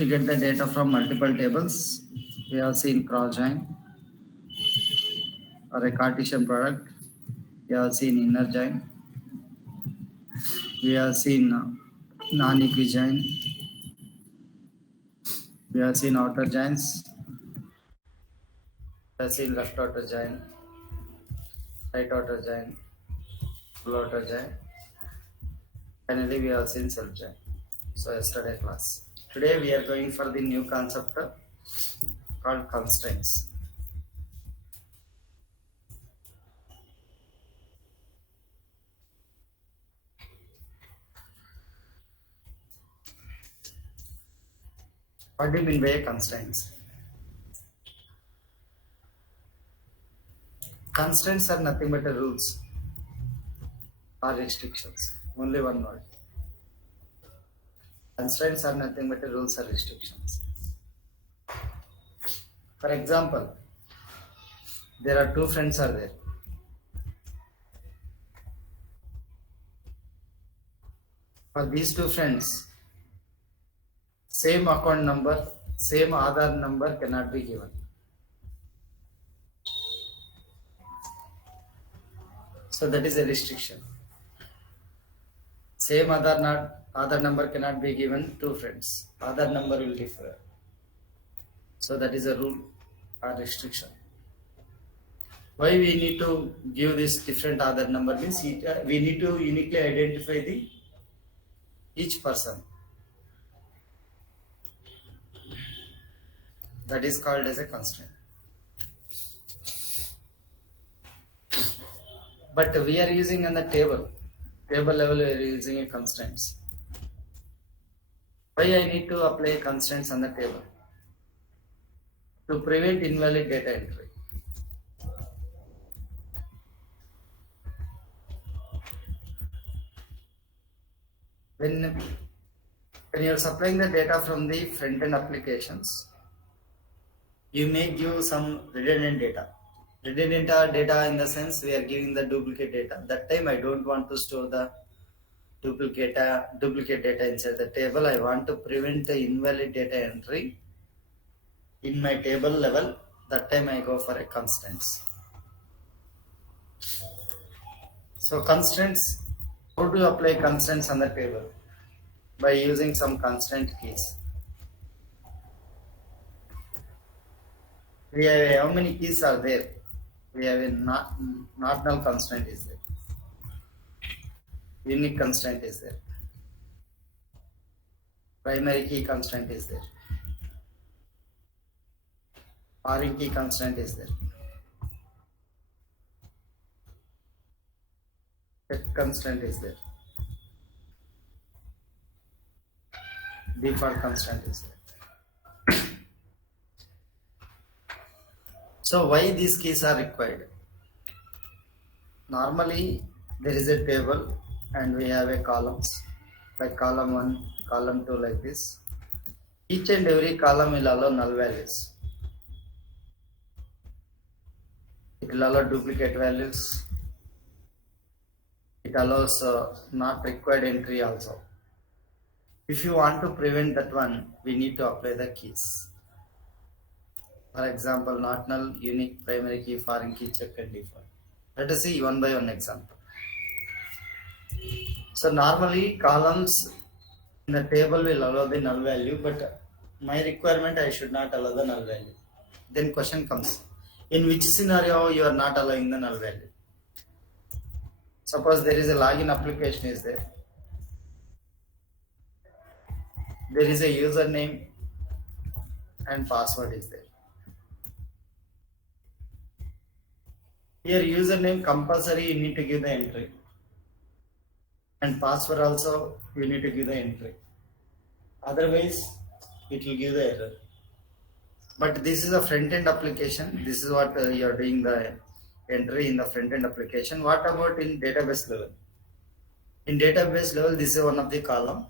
To get the data from multiple tables, we have seen cross join or a Cartesian product. We have seen inner join. We have seen non-equijoin. We have seen outer joins. We have seen left outer join, right outer join, full outer join. Finally, we have seen self join. So yesterday class. Today we are going for the new concept called constraints. What do you mean by constraints? Constraints are nothing but rules or restrictions. Only one word. Constraints are nothing but rules or restrictions. For example, there are two friends are there. For these two friends, same account number, same Aadhaar number cannot be given. So that is a restriction. Same Aadhaar number cannot be given to friends. Aadhaar number will differ. So that is a rule or restriction. Why we need to give this different Aadhaar number means we need to uniquely identify the each person. That is called as a constraint. But we are using on the table level we are using a constraints. Why I need to apply constraints on the table? To prevent invalid data entry. When you are supplying the data from the front-end applications, you may give some redundant data. Redundant data in the sense we are giving the duplicate data. That time I don't want to store the duplicate data inside the table. I want to prevent the invalid data entry in my table level. That time I go for a constraints. So constraints, how to apply constraints on the table? By using some constraint keys. We have how many keys are there? We have a not null constraint is there. Unique constraint is there. Primary key constraint is there. Foreign key constraint is there. Set constraint is there. Default constraint is there. So why these keys are required? Normally there is a table and we have a columns like column 1, column 2 like this. Each and every column will allow null values. It will allow duplicate values. It allows not required entry also. If you want to prevent that one, we need to apply the keys. For example, not null, unique, primary key, foreign key, check and default. Let us see one by one example. So normally columns in the table will allow the null value, but my requirement I should not allow the null value. Then question comes, in which scenario you are not allowing the null value? Suppose there is a login application is there. There is a username and password is there. Here username compulsory you need to give the entry. And password also you need to give the entry. Otherwise it will give the error. But this is a front-end application. This is what you are doing the entry in the front-end application. What about in database level? In database level, this is one of the column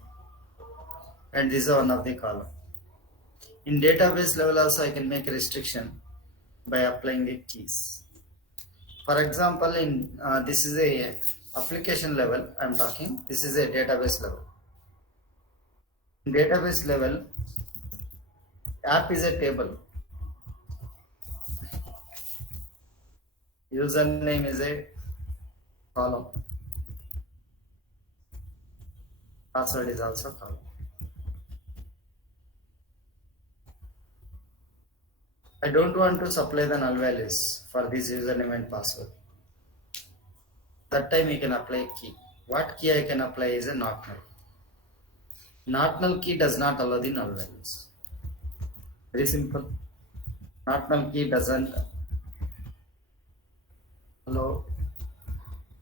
and this is one of the column. In database level also I can make a restriction by applying the keys. For example, in this is a application level I am talking. This is a database level. In database level, App is a table. Username is a column. Password is also column. I don't want to supply the null values for this username and password. That time you can apply key. What key I can apply is a not null. Not null key does not allow the null values. Very simple. Not null key doesn't allow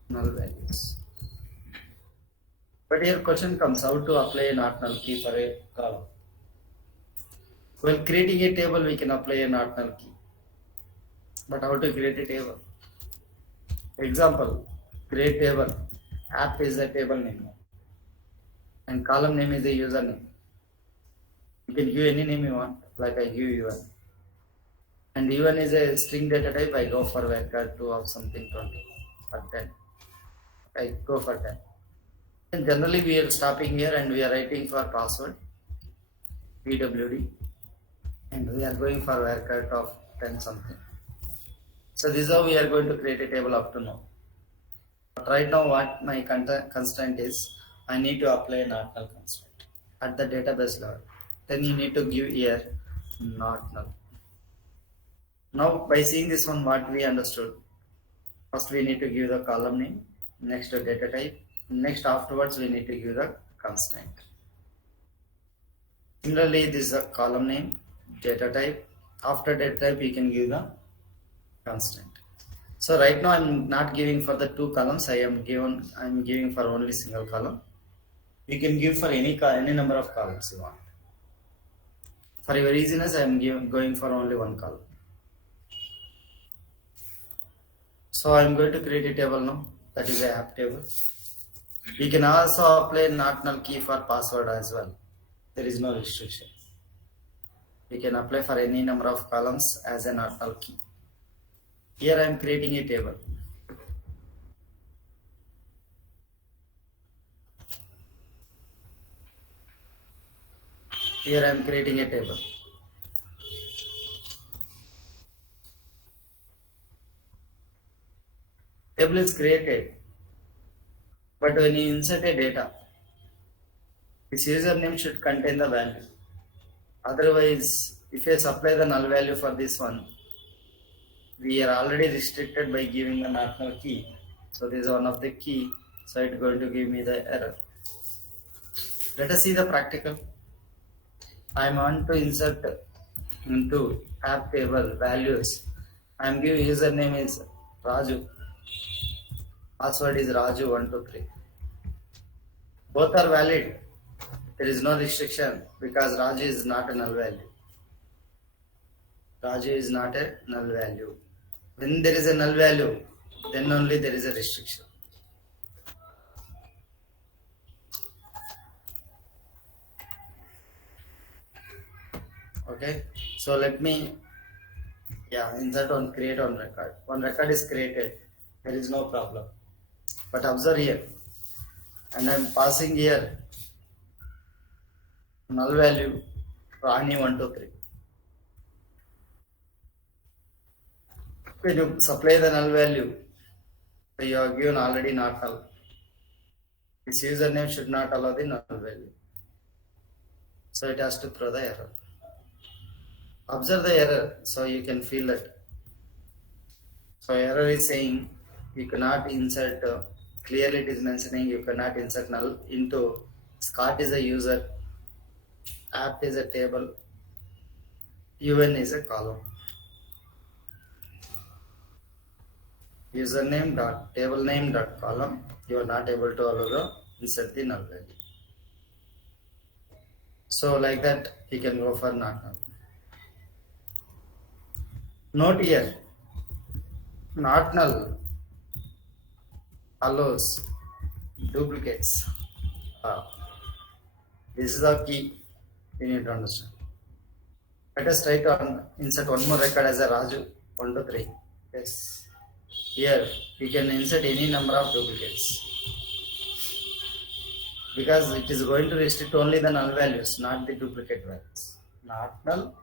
null values. But here question comes, how to apply a not null key for a column. While creating a table, we can apply a not null key. But how to create a table? Example, create table. App is a table name. And column name is a username. You can give any name you want, like I give U1. And U1 is a string data type. I go for varchar 2 of something 20 or 10. I go for 10. And generally we are stopping here and we are writing for password pwd, and we are going for varchar of 10 something. So this is how we are going to create a table up to now. But right now what my constraint is, I need to apply an not null constraint at the database level. Then you need to give here not null. Now by seeing this one, what we understood, first we need to give the column name, next the data type, next afterwards we need to give the constraint. Similarly, this is a column name, data type. After data type you can give the constraint. So right now I'm not giving for the two columns, I'm giving for only single column. You can give for any number of columns you want. For your easiness, I am going for only one column. So I am going to create a table now. That is a app table. You can also apply not null key for password as well. There is no restriction. You can apply for any number of columns as a not null key. Here I am creating a table. Here I am creating a table. Table is created, but when you insert a data, this username should contain the value. Otherwise, if you supply the null value for this one, we are already restricted by giving the not null key. So this is one of the key, so it's going to give me the error. Let us see the practical. I want to insert into app table values. I am giving username is Raju. Password is Raju123. Both are valid. There is no restriction because Raju is not a null value. Raju is not a null value. When there is a null value, then only there is a restriction. Okay, so let me insert on create on record. One record is created, there is no problem. But observe here, and I am passing here null value Rani123. When you supply the null value, you have given already not null. This username should not allow the null value. So it has to throw the error. Observe the error so you can feel it. So error is saying you cannot insert, clearly it is mentioning you cannot insert null into Scott is a user, app is a table, UN is a column. Username dot table name dot column, you are not able to allow the insert the null value. So like that you can go for not null. Note here, not null allows duplicates. This is the key you need to understand. Let us try to insert one more record as a Raju 1 to 3. Yes. Here we can insert any number of duplicates because it is going to restrict only the null values, not the duplicate values. Not null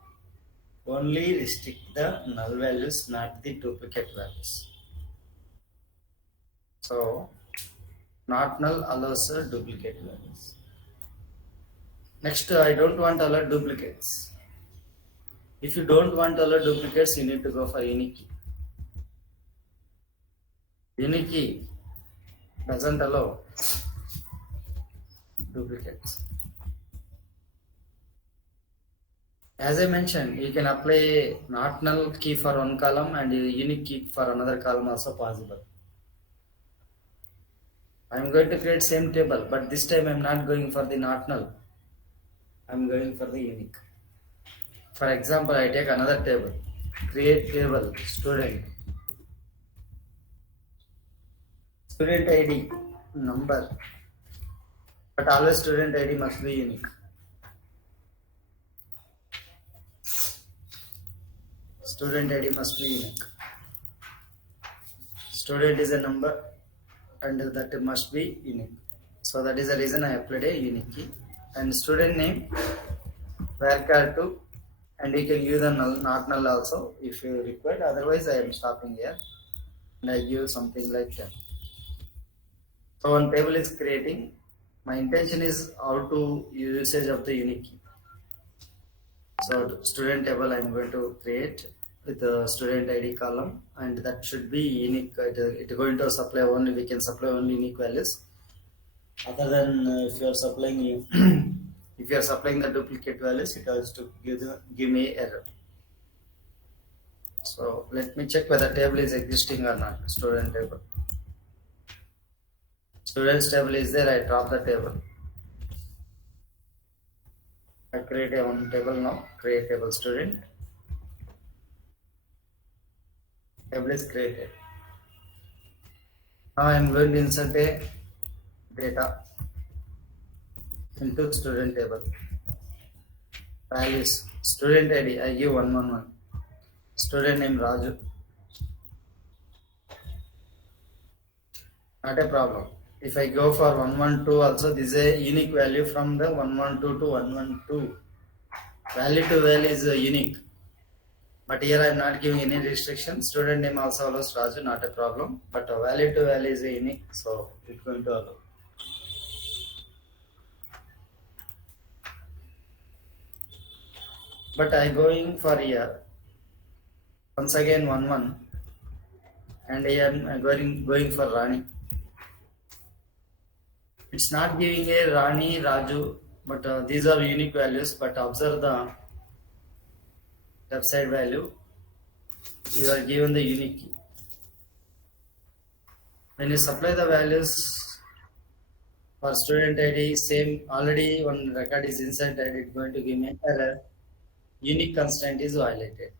only restrict the null values, not the duplicate values. So not null allows duplicate values. Next, I don't want allow duplicates. If you don't want allow duplicates, you need to go for unique key. Unique key doesn't allow duplicates. As I mentioned, you can apply not null key for one column and a unique key for another column also possible. I am going to create same table, but this time I am not going for the not null. I am going for the unique. For example, I take another table. Create table student. Student ID number. But always student ID must be unique. Student ID must be unique. Student is a number and that must be unique. So that is the reason I applied a unique key. And student name varchar2, and you can use the null, not null also if you require. Otherwise, I am stopping here and I give something like that. So one table is creating. My intention is how to usage of the unique key. So student table I am going to create with the student ID column, and that should be unique. It is going to supply only, we can supply only unique values. Other than if you are supplying if you are supplying the duplicate values, it has to give me error. So let me check whether table is existing or not. Student table. Students table is there. I drop the table. I create a one table now. Create table student. Table is created. Now I am going to insert a data into student table. Values. Student ID. I give 111. Student name Raju. Not a problem. If I go for 112 also, this is a unique value from the 112 to 112. Value to value is unique. But here I am not giving any restriction. Student name also allows Raju, not a problem. But value to value is unique, so it's going to allow. But I going for here. Once again 11. And I am going for Rani. It's not giving a Rani, Raju, but these are unique values. But observe the left side value. You are given the unique key. When you supply the values for student ID, same already one record is inside and it's going to give me error. Unique constraint is violated.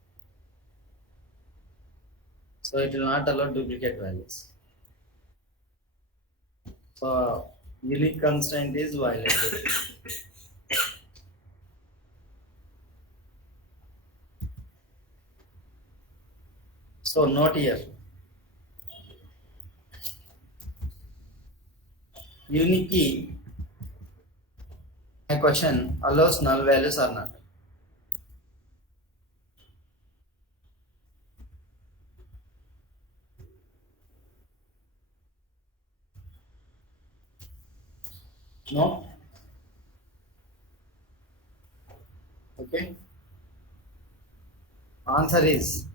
So it will not allow duplicate values. So unique constraint is violated. So note here. Unique key, my question, allows null values or not? No? Okay. Answer is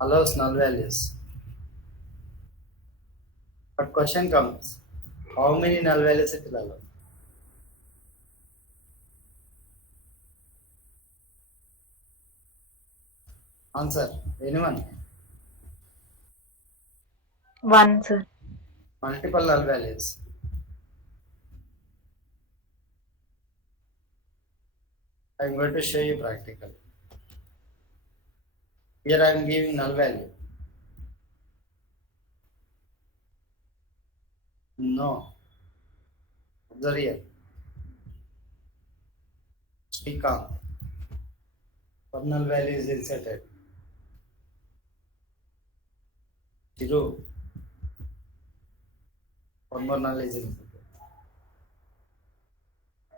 allows null values. But question comes, how many null values it will allow? Answer, anyone? One, sir. Multiple null values. I am going to show you practically. Here I am giving null value. No. Observe here. Srikanth. One null value is inserted. Zero. One more null is inserted.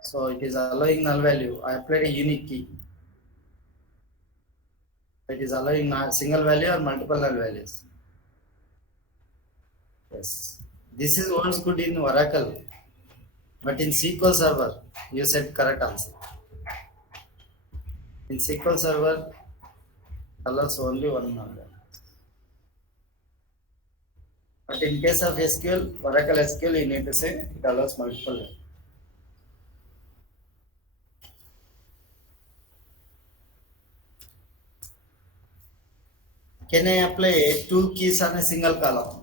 So it is allowing null value. I applied a unique key. It is allowing not single value or multiple null values. Yes. This is what's good in Oracle, but in SQL Server, you said correct answer. In SQL Server, allows only one null value. But in case of SQL, Oracle SQL, you need to say it allows multiple. Can I apply two keys on a single column?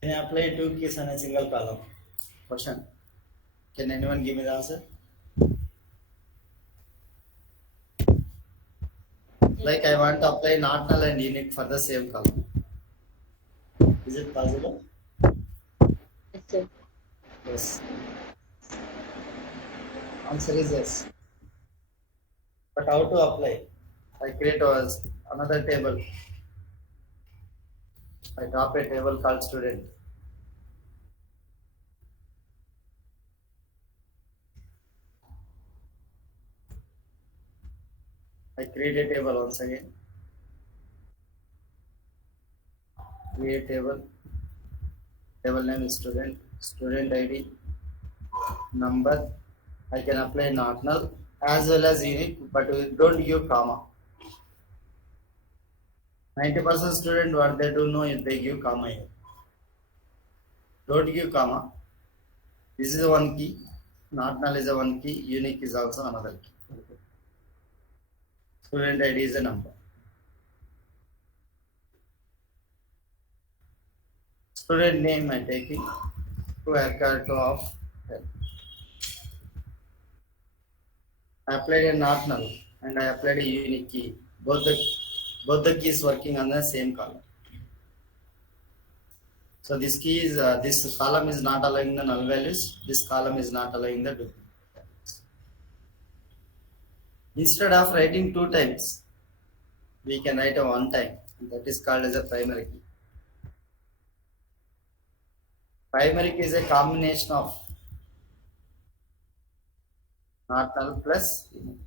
Can I apply two keys on a single column? Question. Can anyone give me the answer? Like I want to apply not null and unique for the same column. Is it possible? Yes, sir. Yes. Answer is yes. But how to apply? I create another table. I drop a table called student. I create a table once again. Create table. Table name is student. Student ID. Number. I can apply not null as well as unique, but we don't give comma. 90% student what they do know is they give comma here. Don't give comma. This is one key. Not null is a one key. Unique is also another key. Student ID is a number. Student name I take it to haircut of. I applied a not null and I applied a unique key. Both the keys working on the same column. So this key is this column is not allowing the null values. This column is not allowing the duplicate. Instead of writing two times, we can write a one time. That is called as a primary key. Primary key is a combination of not null plus unique.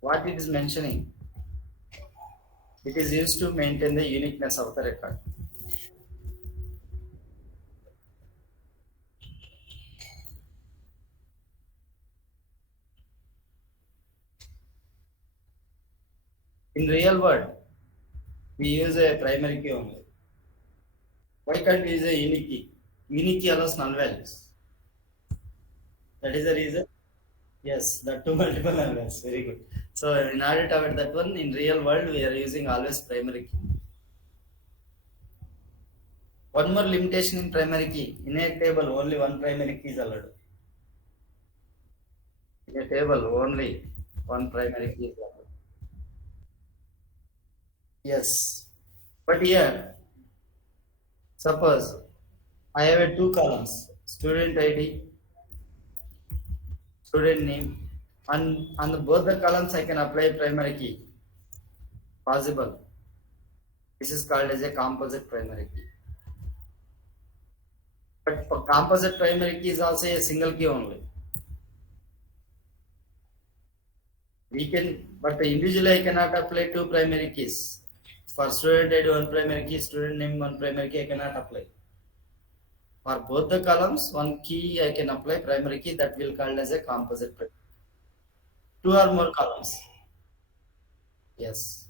What it is mentioning, it is used to maintain the uniqueness of the record. In real world, we use a primary key only. Why can't we use a unique key? Unique key allows null values. That is the reason. Yes, that two multiple null values. Very good. So in order to avoid that one, in real world, we are using always primary key. One more limitation in primary key. In a table, only one primary key is allowed. In a table, only one primary key is allowed. Yes. But here, suppose I have a two columns, student ID, student name, and on the both the columns I can apply primary key. Possible. This is called as a composite primary key. But for composite primary key is also a single key only. We can, but individually I cannot apply two primary keys. For student ID one primary key, student name one primary key I cannot apply. For both the columns, one key I can apply primary key that will called as a composite primary. Two or more columns. Yes.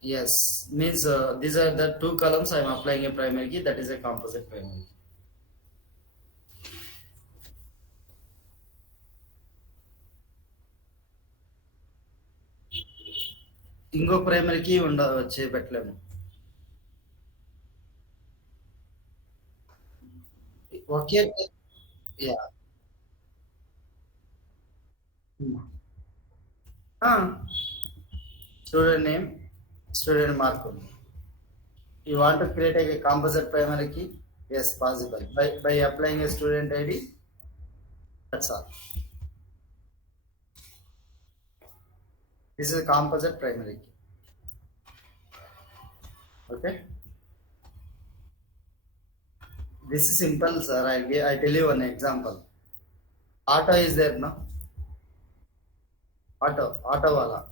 Yes. Means these are the two columns I am applying a primary key that is a composite primary key. ఇంకో primary key వచ్చి పెట్టలేము ఒకే yeah student name student mark you want to create a composite primary key, yes, possible by applying a student ID, that's all. This is a composite primary key. Okay, this is simple, sir. I tell you one example. Auto is there, no? Auto wala.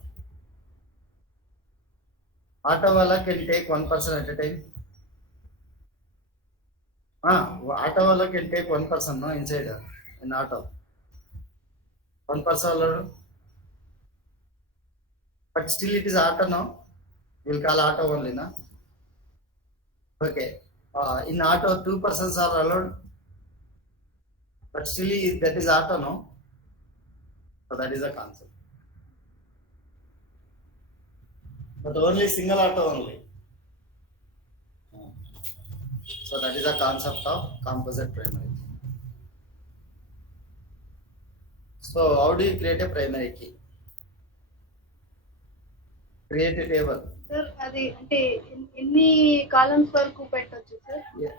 Auto wala can take one person at a time. Auto wala can take one person, no, inside in auto. One person alone, but still it is auto, no? We'll call auto only, no? Okay. In auto, two persons are allowed, but still that is auto, no? So that is a concept. But only single auto only. So that is a concept of composite primary. So how do you create a primary key? Create a table. Sir అది అంటే ఎన్ని columns వరకు పెట్టొచ్చు sir? Yeah.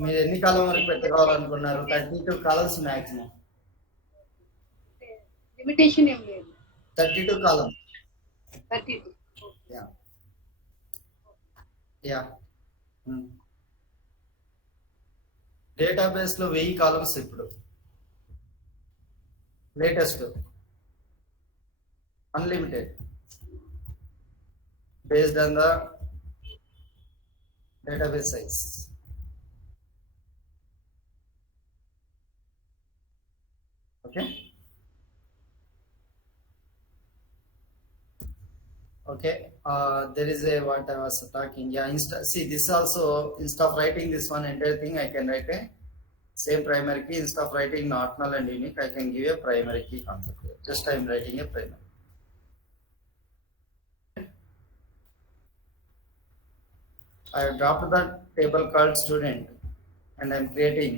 మీరు ఎన్ని కాలం వరకు పెట్టుకోవాలనుకున్నారు? 32 columns maximum. Limitation ఏం లేదు. 32 కాలమ్స్. 32. యా యా డేటాబేస్ లో 1000 కాలమ్స్ ఇప్పుడు latest unlimited based on the database size. Okay. Okay. There is a what I was talking. Yeah. See this also, instead of writing this one entire thing, I can write a same primary key. Instead of writing not null and unique, I can give a primary key concept here. Just I am writing a primary. I have dropped the table called student and I am creating.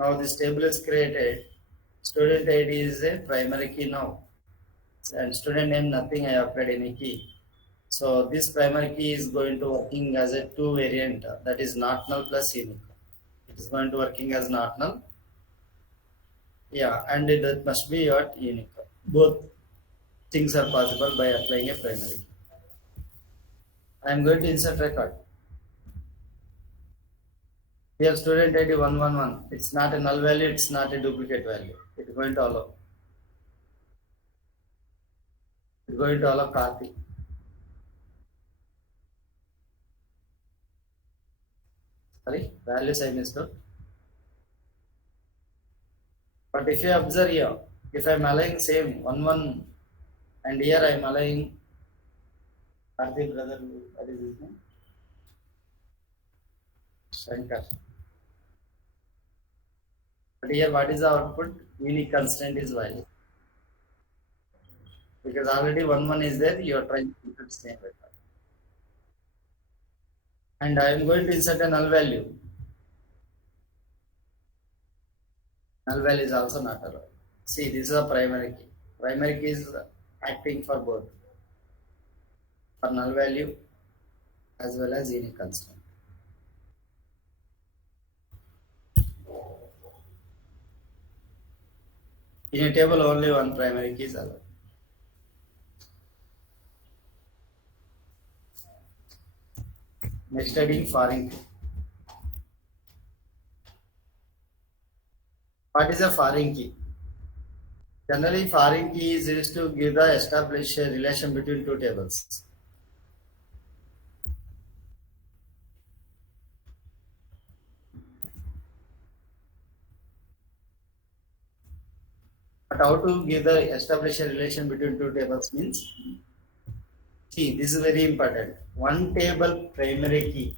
Now this table is created. Student ID is a primary key now. And student name nothing, I applied any key. So this primary key is going to working as a two variant, that is not null plus unique. It is going to working as not null. Yeah, and that must be your unique. Both things are possible by applying a primary key. I am going to insert record. Here student ID 111. It's not a null value, it's not a duplicate value. It's going to allow. It's going to allow copy. Sorry, values I missed out. But if you observe here, if I am allowing same 11 and here I am allowing Karthi brother, what is his name? Shankar. But here what is the output? Unique constant is value. Because already 11 is there, you are trying to put same record. And I am going to insert a null value. Null value is also not allowed. See, this is a primary key. Primary key is acting for both. For null value as well as unique constant. In a table, only one primary key is allowed. Next heading, foreign key. What is a foreign key? Generally, foreign key is used to give the establish a relation between two tables. But how to give the establish a relation between two tables means, see, this is very important. One table primary key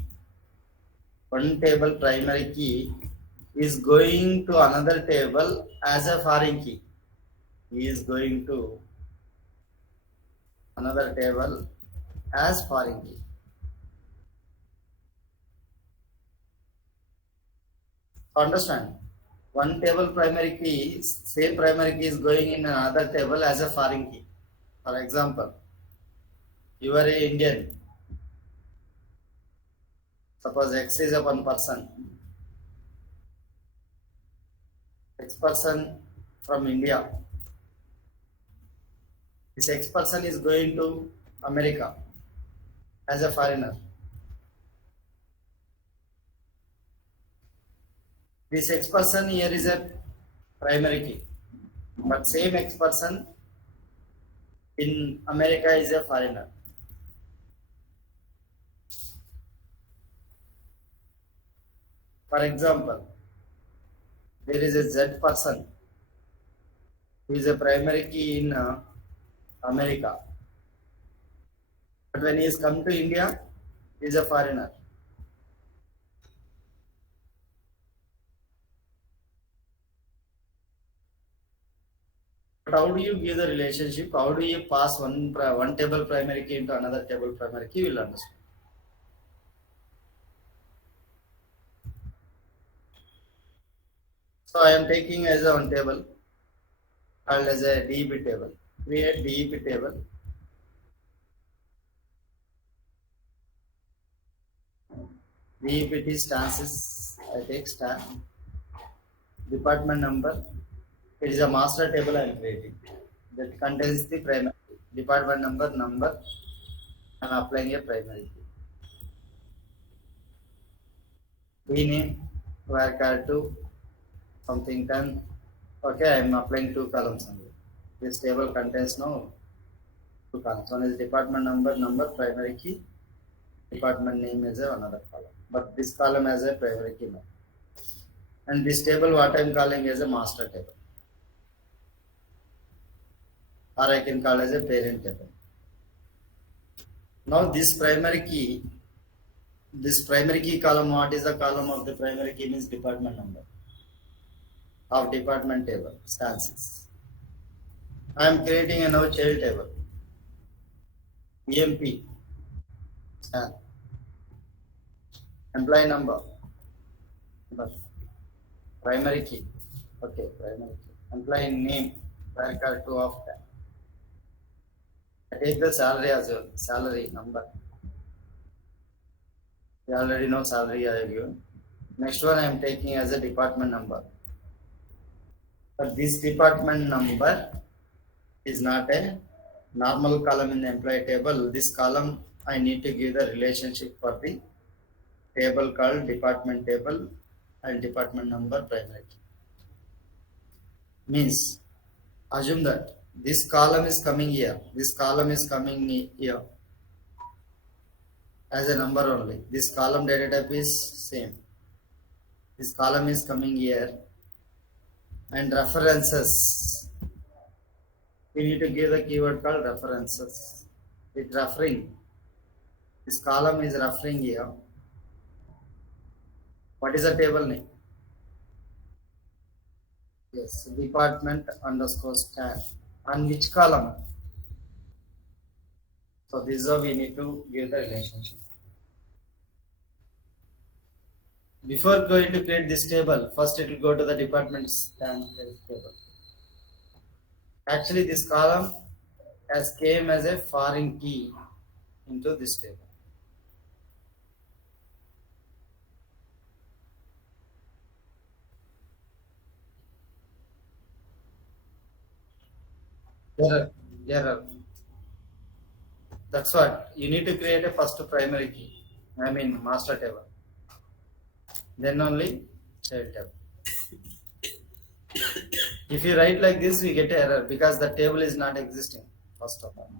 is going to another table as a foreign key. He is going to another table as foreign key. Understand? One table primary key, same primary key is going in another table as a foreign key. For example, you are a Indian. Suppose X is a one person. X person from India. This X person is going to America as a foreigner. This X person here is a primary key, but same X person in America is a foreigner. For example, there is a Z person who is a primary key in America, but when he is come to India, he is a foreigner. But how do you give the relationship? How do you pass one table primary key into another table primary key? You will understand. So I am taking as a one table called as a DEP table. Create DEP table. DEPT stances. I take stan. Department number. It is a master table I am creating that contains the primary department number. I am applying a primary key. Rename varchar to something done. Okay, I am applying two columns only. This table contains no two columns. One is department number, primary key. Department name is another column. But this column has a primary key now. And this table what I am calling as a master table. Or I can call as a parent table. Now this primary key column, what is the column of the primary key means department number of department table stances. I am creating a now child table. EMP stan. Employee number. But primary key. Okay, primary key. Employee name. Varchar 2 of that. I take the salary as well. Salary number. You already know salary I have given. Next one I am taking as a department number. But this department number is not a normal column in the employee table. This column I need to give the relationship for the table called department table and department number primary key. Means assume that this column is coming here. This column is coming here as a number only. This column data type is same. This column is coming here and references. We need to give the keyword called references. It's referring. This column is referring here. What is the table name? Yes, department underscore stan. On which column? So this is how we need to give the relationship. Before going to create this table, first it will go to the department stan table. Actually, this column has came as a foreign key into this table. Error. That's what you need to create a first primary key. I mean master table. Then only child table. If you write like this, we get an error because the table is not existing. First of all.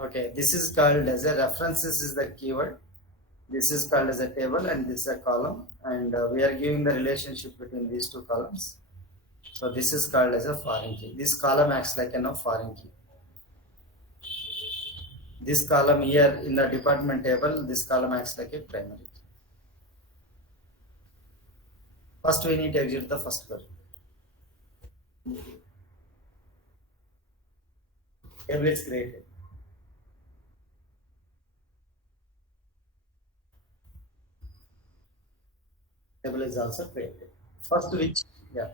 Okay, this is called as a reference. This is the keyword. This is called as a table and this is a column. And we are giving the relationship between these two columns. So this is called as a foreign key. This column acts like a foreign key. This column here in the department table, this column acts like a primary key. First we need to exit the first query. Table is created. Table is also created. First which, yeah.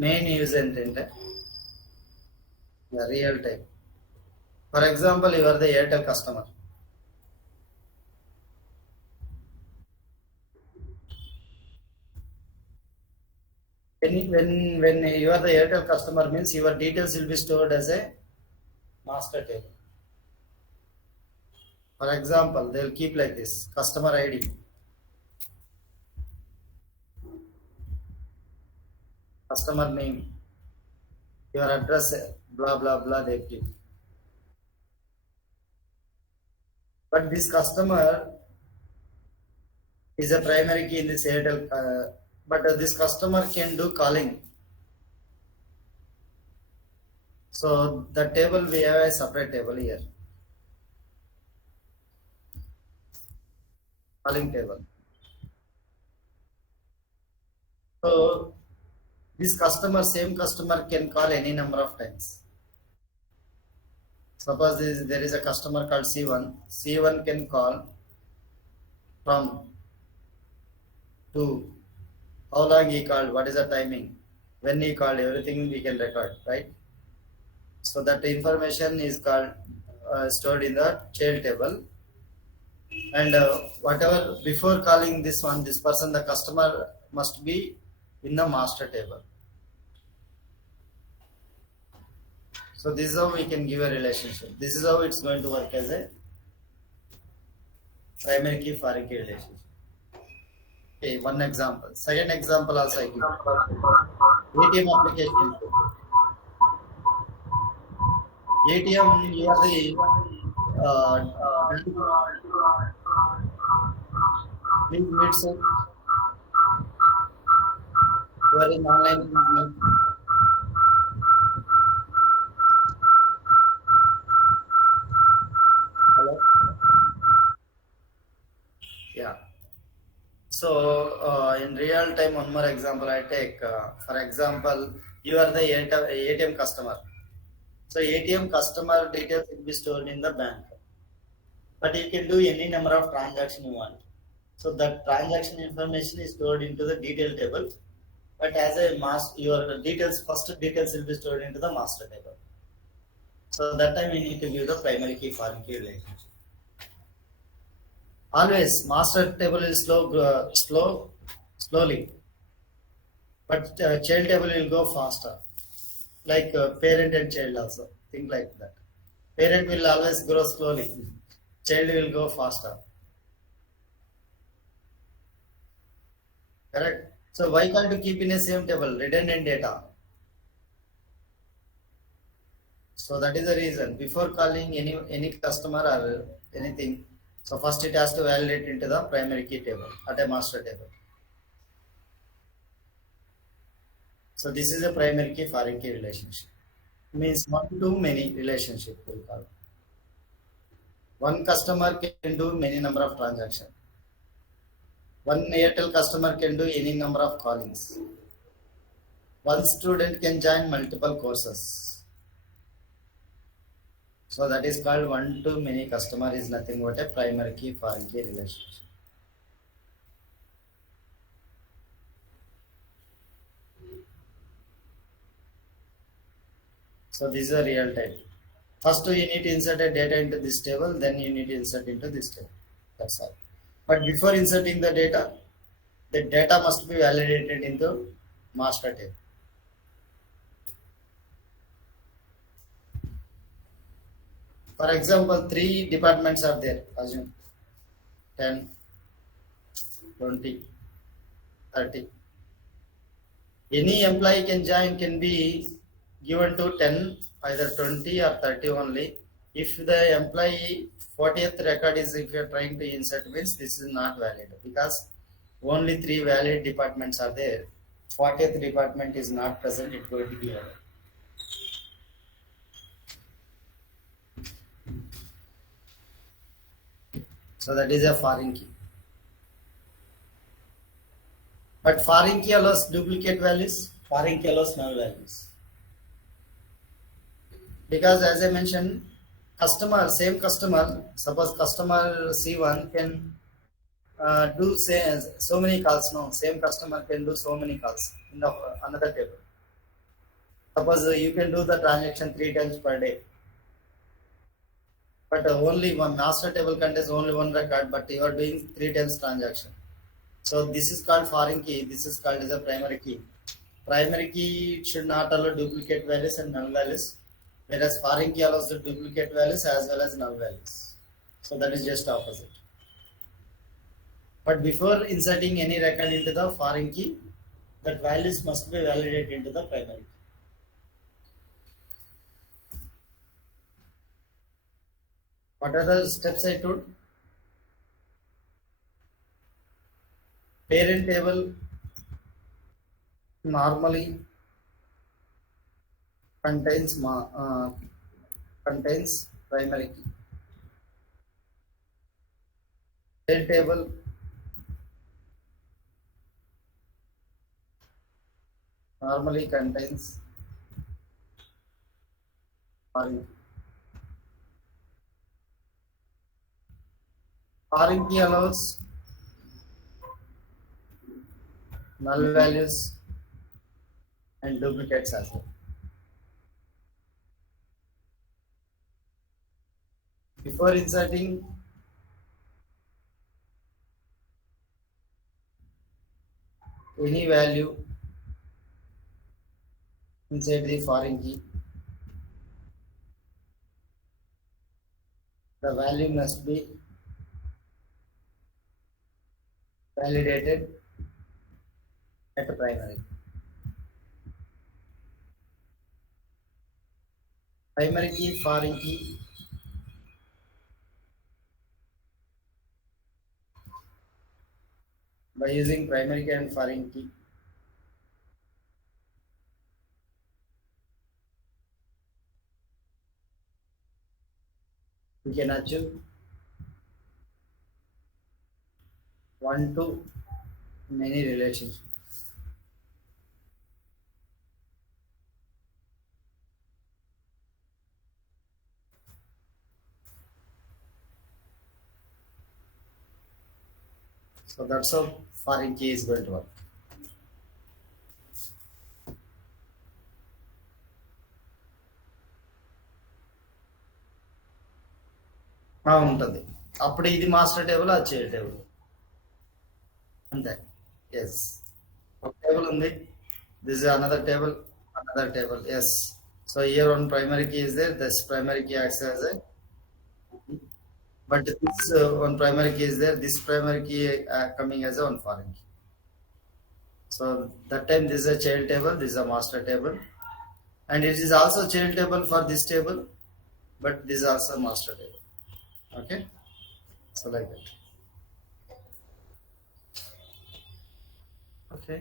Main use intent, yeah, real time. For example, you are the Airtel customer. When you are the Airtel customer means your details will be stored as a master table. For example, they will keep like this customer ID. customer name, your address, blah blah blah, they keep. But this customer is a primary key in this Airtel, but this customer can do calling. So the table, we have a separate table here, calling table. So this customer, same customer can call any number of times. Suppose there is a customer called C1. C1 can call from to how long he called, what is the timing, when he called, everything we can record, right? So that information is called stored in the child table, and whatever before calling this one, this person, the customer must be in the master table. So this is how we can give a relationship. This is how it's going to work as a primary key foreign key relationship. Okay, one example. Second example also I give. ATM application. ATM, you are the uh, please meet sir. You are in online business. Hello. Yeah. So in real time, one more example I take. For example, you are the ATM customer. So ATM customer details will be stored in the bank, but you can do any number of transactions you want. So that transaction information is stored into the detail table, but as a your details, first details will be stored into the master table. So that time we need to give the primary key foreign key relationship. Always master table is slowly, but child table will go faster. Like parent and child also, think like that. Parent will always grow slowly, child will go faster. Correct. So why can't you keep in a same table redundant data? So that is the reason. Before calling any customer or anything, so first it has to validate into the primary key table at a master table. So this is a primary key foreign key relationship. Means one to many relationship we call. One customer can do many number of transactions. One Airtel customer can do any number of callings. One student can join multiple courses. So that is called one to many customer is nothing but a primary key foreign key relationship. So this is a real time. First you need to insert a data into this table, then you need to insert into this table. That's all. But before inserting the data must be validated into master table. For example, three departments are there. Assume 10, 20, 30. Any employee can join, can be given to 10, either 20 or 30 only. If the employee 40th record is, if you are trying to insert, means this is not valid because only three valid departments are there. 40th department is not present, it going to be valid. So that is a foreign key. But foreign key allows duplicate values, foreign key allows null values. Because as I mentioned, customer, same customer, suppose customer C1 can do say so many calls. No, same customer can do so many calls in the another table. Suppose you can do the transaction 3 times per day, but only one master table contains only one record, but you are doing 3 times transaction. So this is called foreign key. This is called as a primary key. Primary key should not allow duplicate values and null values, whereas foreign key allows the duplicate values as well as null values. So that is just opposite. But before inserting any record into the foreign key, that values must be validated into the primary. What are the steps I told? Parent table normally contains primary key. Parent table normally contains foreign key. Foreign key allows null values and duplicates as well. Before inserting any value inside the foreign key, the value must be validated at primary. Primary key, foreign key, by using primary key and foreign key, we can achieve one to many relationship. So that's how foreign key is going to work. ఉంటుంది అప్పుడు ఇది master table అది child table అంతే. Yes, ఒక table ఉంది, this is another table. Yes, so here one primary key is there, this primary key acts as a, but this one primary key is there, this primary key coming as a one foreign key. So that time this is a child table, this is a master table, and it is also child table for this table, but this is also master table. Okay, so like that. Okay,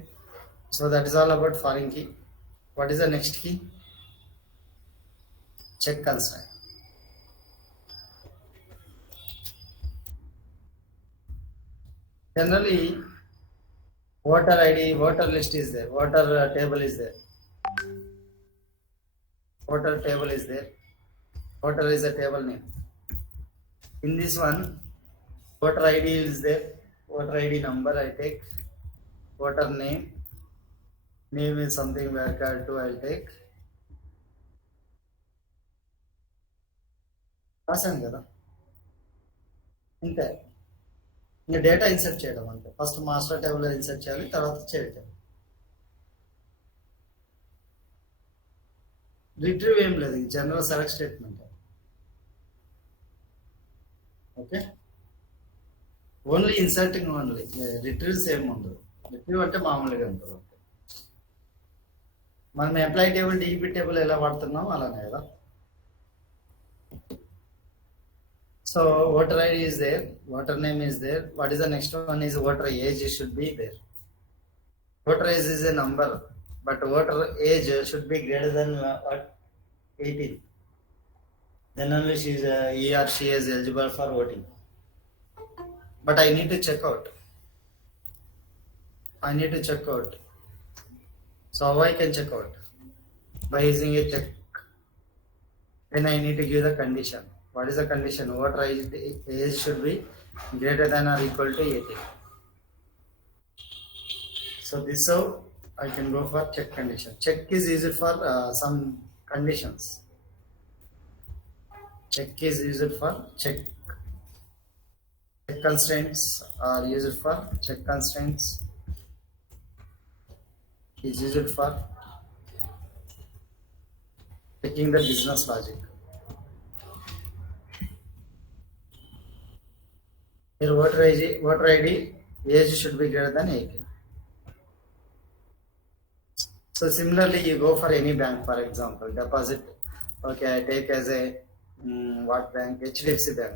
so that is all about foreign key. What is the next key? Check constraint. Generally, voter ID, voter list is there, voter table is there, voter table is there, voter is a table name. In this one, voter ID is there, voter ID number I take, voter name is something where 2 I'll take. రాశాను కదా ఇంతే. ఇంకా data insert చేయడం అంటే first master టేబుల్లో insert చేయాలి, తర్వాత చేయటం. రిట్రీవ్ ఏం లేదు, general select statement. Okay, only inserting only, రిట్రీవ్స్ ఏమి ఉండదు. రిట్రీవ్ అంటే మామూలుగా ఉంటుంది. మనం ఎంప్లాయీ టేబుల్ డిఈపి టేబుల్ ఎలా వాడుతున్నాం అలానే కదా. So voter ID is there, voter name is there. What is the next one? Is voter age should be there. Voter age is a number, but voter age should be greater than 18. Then only he or she is eligible for voting. But I need to check out. So how I can check out? By using a check. Then I need to give the condition. What is the condition? Voter age should be greater than or equal to 18. So this is how I can go for check condition. Check is used for some conditions. Check is used for check. Check constraints are used for check constraints. Is used for checking the business logic. Here voter ID age should be greater than 18. So similarly, you go for any bank, for example, deposit. Okay, I take as a what bank? HDFC Bank.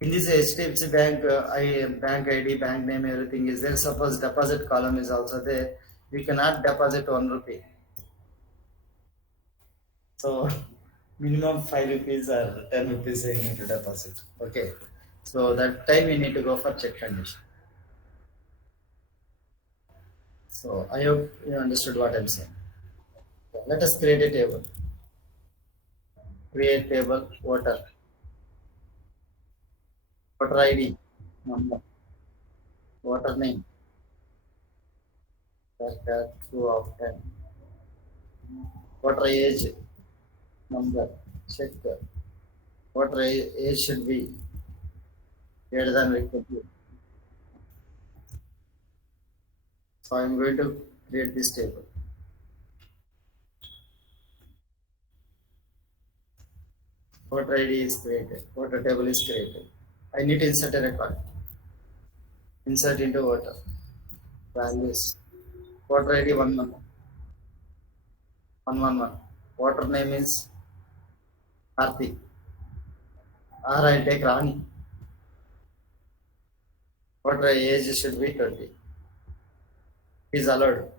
In this HDFC Bank, I bank ID, bank name, everything is there. Suppose deposit column is also there. We cannot deposit 1 rupee. So minimum 5 rupees or 10 rupees you need to deposit. Okay. So that time we need to go for check condition. So I hope you understood what I'm saying. Let us create a table. Create table voter ID, number, voter name, character 2 of 10, voter age, number, check, voter age should be greater than or equal to. So I'm going to create this table. Voter ID is created, voter table is created. I need to insert a record. Insert into voter. Values. Voter ID 111. Voter name is Karthik. Or I take Rani. Voter age should be 20. Is allowed.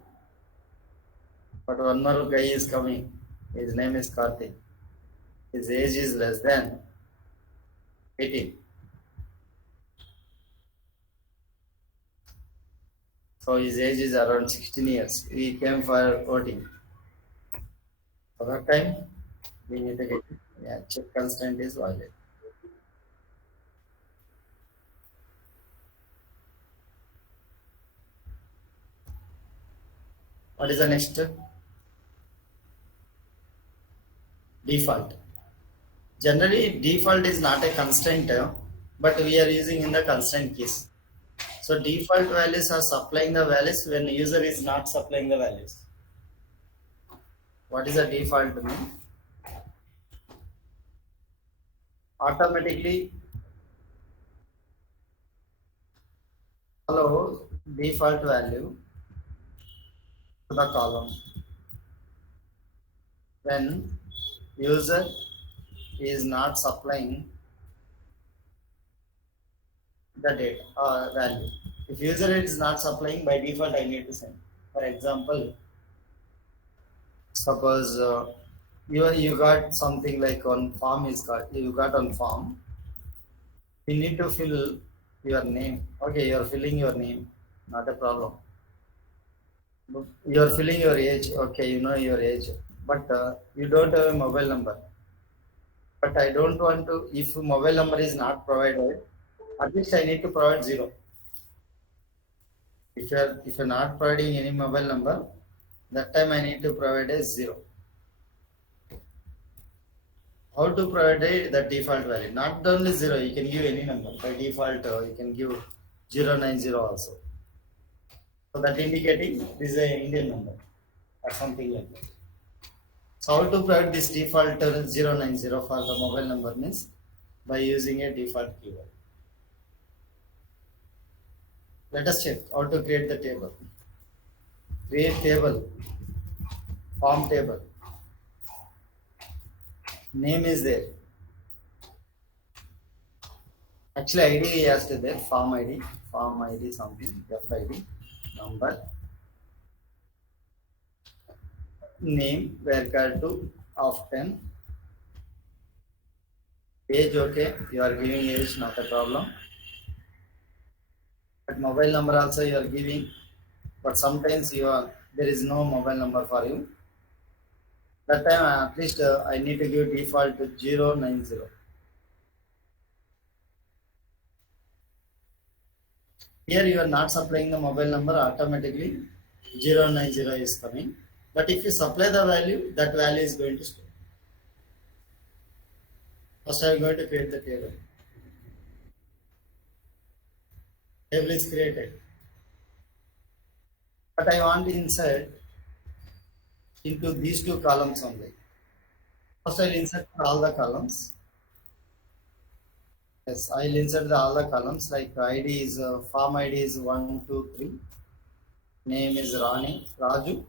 But one more guy is coming. His name is Karthik. His age is less than 18. So his age is around 16 years. He came for voting. For that time, we need to get check constraint is valid. What is the next step? Default. Generally, default is not a constraint, but we are using in the constraint case. So default values are supplying the values when user is not supplying the values. What is the default mean? Automatically follow default value to the column when user is not supplying the data value. If user is not supplying, by default I need to send. For example, suppose you got something like on form is got you got on form. You need to fill your name. Okay, you are filling your name, not a problem. You are filling your age. Okay, you know your age, but you don't have a mobile number. But I don't want to. If mobile number is not provided, at least I need to provide zero. If you're not providing any mobile number, that time I need to provide a zero. How to provide the default value? Not only zero, you can give any number. By default, you can give 090 also. So that indicating this is a Indian number or something like that. So how to provide this default 090 for the mobile number means by using a default keyword. Let us check how to create the table. Create table, form table. Name is there. Actually, ID has to there. Form ID something. FID, number, name. Where to of 10. Age okay. You are giving age, not a problem. But mobile number also you are giving. But sometimes there is no mobile number for you. That time at least I need to give default 090. Here you are not supplying the mobile number, automatically 090 is coming. But if you supply the value, that value is going to store. First I am going to create the table. Table is created. But I want to insert into these two columns only. First I will insert all the columns. Yes, I will insert all the columns like ID is form ID is 1, 2, 3. Name is Raju,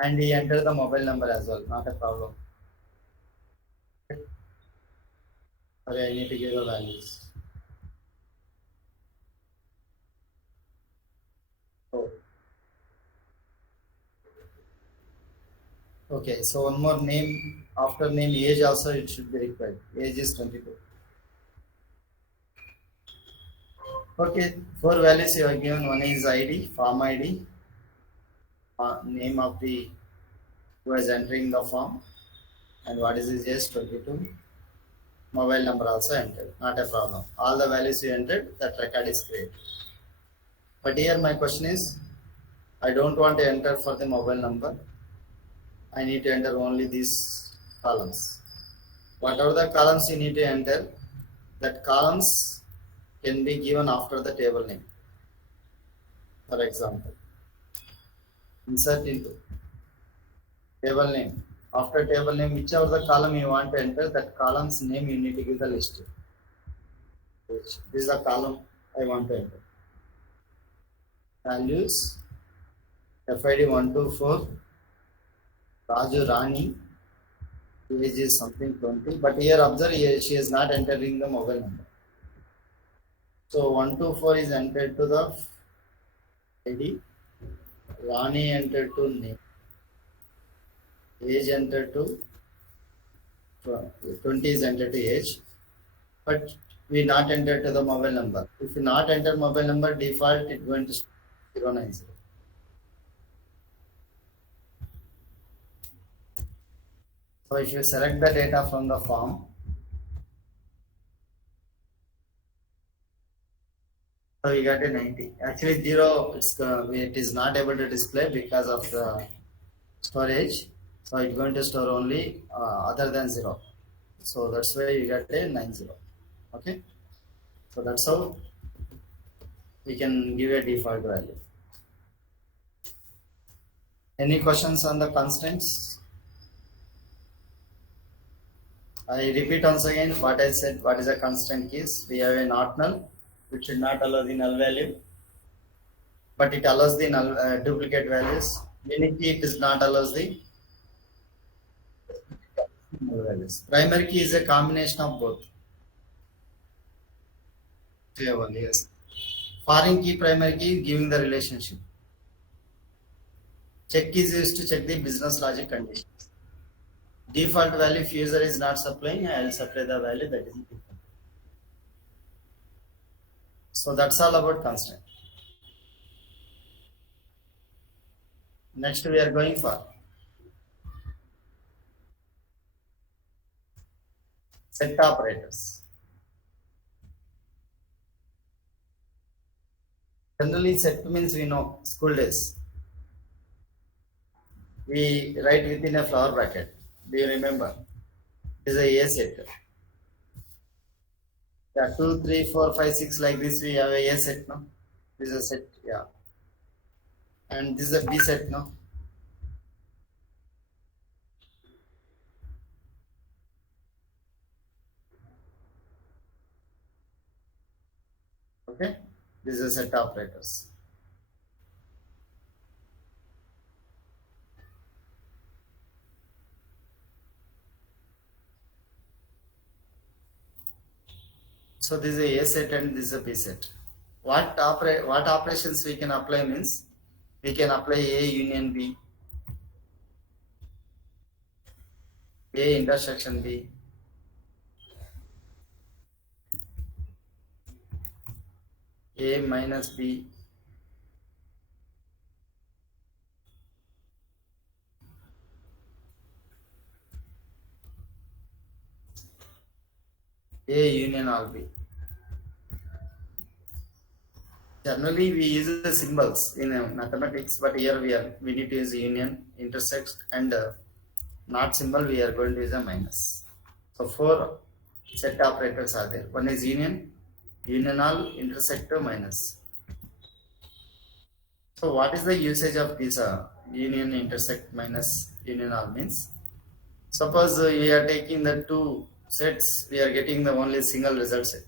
and he entered the mobile number as well. Not a problem. Okay, I need to give the values. Oh, okay, so one more name after name age also it should be required. Age is 22. Okay, four values you are given. One is ID, form ID, name of the who is entering the form, and what is his age 22. Mobile number also entered. Not a problem. All the values you entered, that record is created. But here my question is, I don't want to enter for the mobile number. I need to enter only these columns. Whatever the columns you need to enter, that columns can be given after the table name. For example, insert into table name. After table name, whichever the column you want to enter, that column's name you need to give the list. This is the column I want to enter. Values FID 124 Raju Rani, age is something 20, but here observe she is not entering the mobile number. So 124 is entered to the ID, Rani entered to name, age entered to 20 is entered to age, but we not entered to the mobile number. If you not enter mobile number, default it going to 090. So if you select the data from the form, so we got a 90. Actually 0 it is not able to display because of the storage. So it's going to store only other than 0. So that's why you get a 90. Okay. So that's how we can give a default value. Any questions on the constraints? I repeat once again what I said. What is a constraint keys? We have a not null, which should not allow the null value, but it allows the null duplicate values. Unique key it does not allows the null values. Primary key is a combination of both. Table, yes. Foreign key, primary key giving the relationship. Check keys used to check the business logic conditions. Default value if user is not supplying, I will supply the value that is default. So that's all about constraint. Next we are going for set operators. Generally set means we know school days. We write within a flower bracket. Do you remember? This is a set. Yeah, 2, 3, 4, 5, 6 like this we have a set, no? This is a set, yeah. And this is a B set, no? Okay, this is a set operators. So this is a set and this is a B set. What operations we can apply means we can apply A union B, A intersection B, A minus B, A union all B. Generally we use the symbols in mathematics, but here we need to use union, intersect, and not symbol we are going to use a minus. So 4 set operators are there. One is union, union all, intersector, minus. So what is the usage of this union, intersect, minus, union all means? Suppose we are taking the 2 sets, we are getting the only single result set.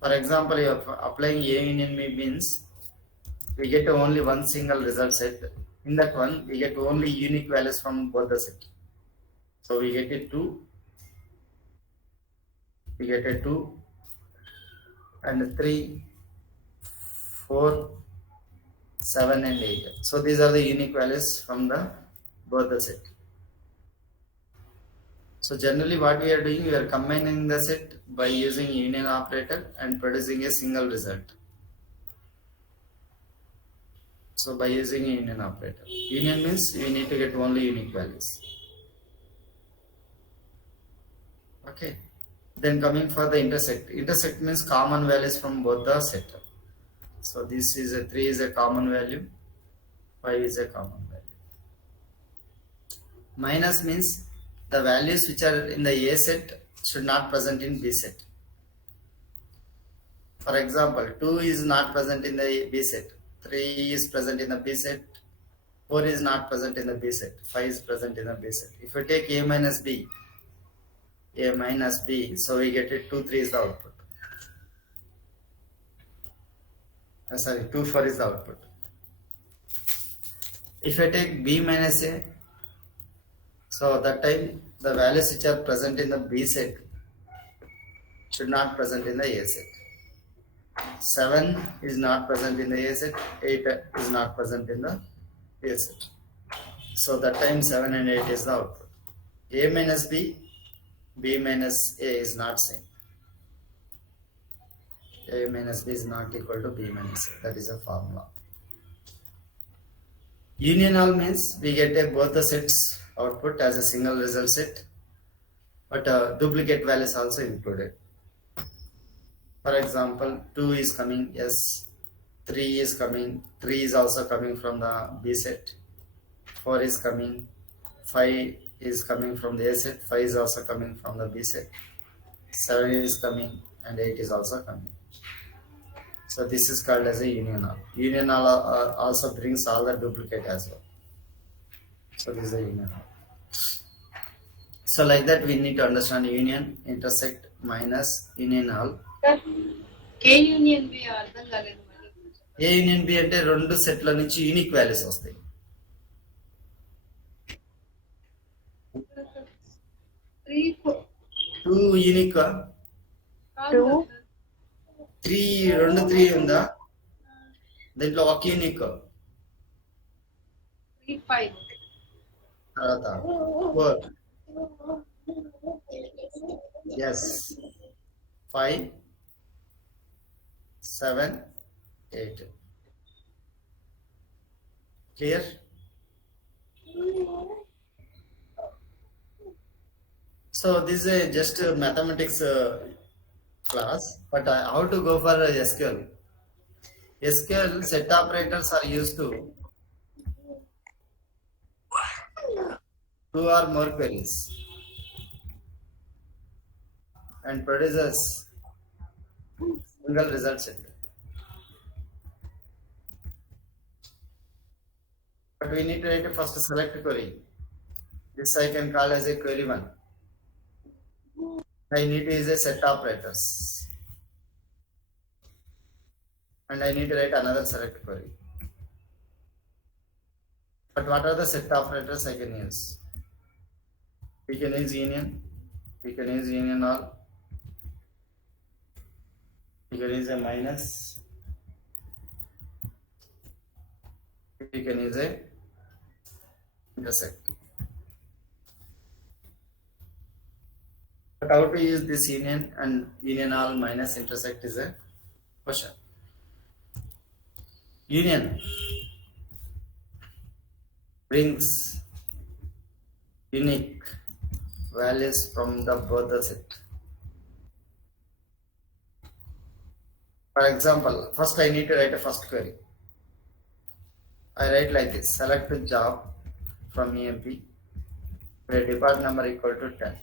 For example, you are applying A union B means we get only one single result set. In that one, we get only unique values from both the set. So we get a 2, we get a 2 and a 3, 4, 7 and 8. So these are the unique values from the both the set. So generally what we are doing, we are combining the set by using union operator and producing a single result. So by using a union operator. Union means we need to get only unique values. Okay. Then coming for the intersect. Intersect means common values from both the set. So this is a 3 is a common value, 5 is a common value. Minus means the values which are in the A set should not present in B set. For example, 2 is not present in the B set, 3 is present in the B set, 4 is not present in the B set, 5 is present in the B set. If we take A minus B, so we get it 2, 3 is the output. Sorry, 2, 4 is the output. If I take B minus A, so that time the values which are present in the B set should not present in the A set. 7 is not present in the A set, 8 is not present in the A set. So that time 7 and 8 is the output. A minus B, B minus A is not same. A minus B is not equal to B minus A. That is a formula. Union all means we get both the sets output as a single result set, but duplicate values also included. For example, 2 is coming, yes, 3 is coming, 3 is also coming from the B set, 4 is coming, 5 is coming from the A set, 5 is also coming from the B set, 7 is coming and 8 is also coming. So this is called as a union all. Union all also brings all the duplicate as well. So this is a union all. So like that we need to understand union, intersect, minus, union all. A union B అర్థం కాలేదు మళ్ళీ. A union B అంటే రెండు సెట్ల నుంచి unique values వస్తాయి. 2 unique, 3 రెండు 3 ఉందా, దీంట్లో ఒక యూనిక్, తర్వాత 4, yes 5, 7, 8. Clear? So this is just mathematics class, but how to go for SQL? SQL set operators are used to 2 or more queries and produces single result set. But we need to write a first select query. This I can call as a query 1. I need to use a set operators. And I need to write another select query. But what are the set operators I can use? We can use union. We can use union all. We can use a minus. We can use a intersect. But how to use this union and union all minus intersect is a question. Union brings unique values from the both the set. For example, first I need to write a first query. I write like this: select job from EMP where depart number equal to 10.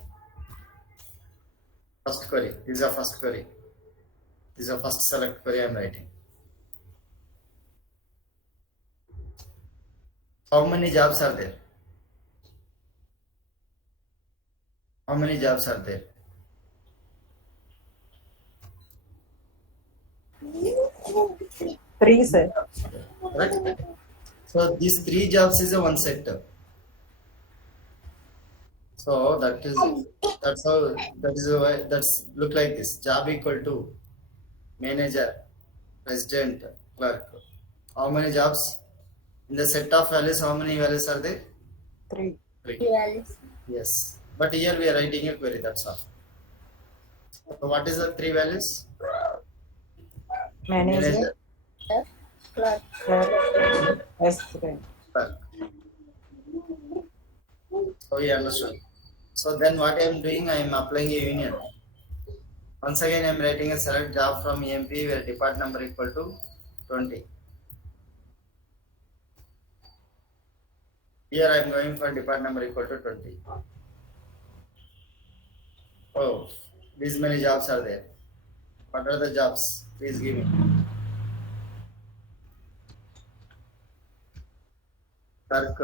First query. This is a first query. This is a first select query I am writing. How many jobs are there? How many jobs are there? 3, sir. Correct? So these three jobs is a one sector. So that's how that is why that's look like this. Job equal to manager, president, clerk. How many jobs? In the set of values, how many values are there? Three. Three values. Yes. But here we are writing a query, that's all. So what is the three values? Manager, Clerk, clerk, president. clerk. So you understood. So then what I am doing, I am applying a union. Once again, I am writing a select job from EMP where depart number equal to 20. Here I am going for depart number equal to 20. Oh, these many jobs are there. What are the jobs? Please give me. Clerk,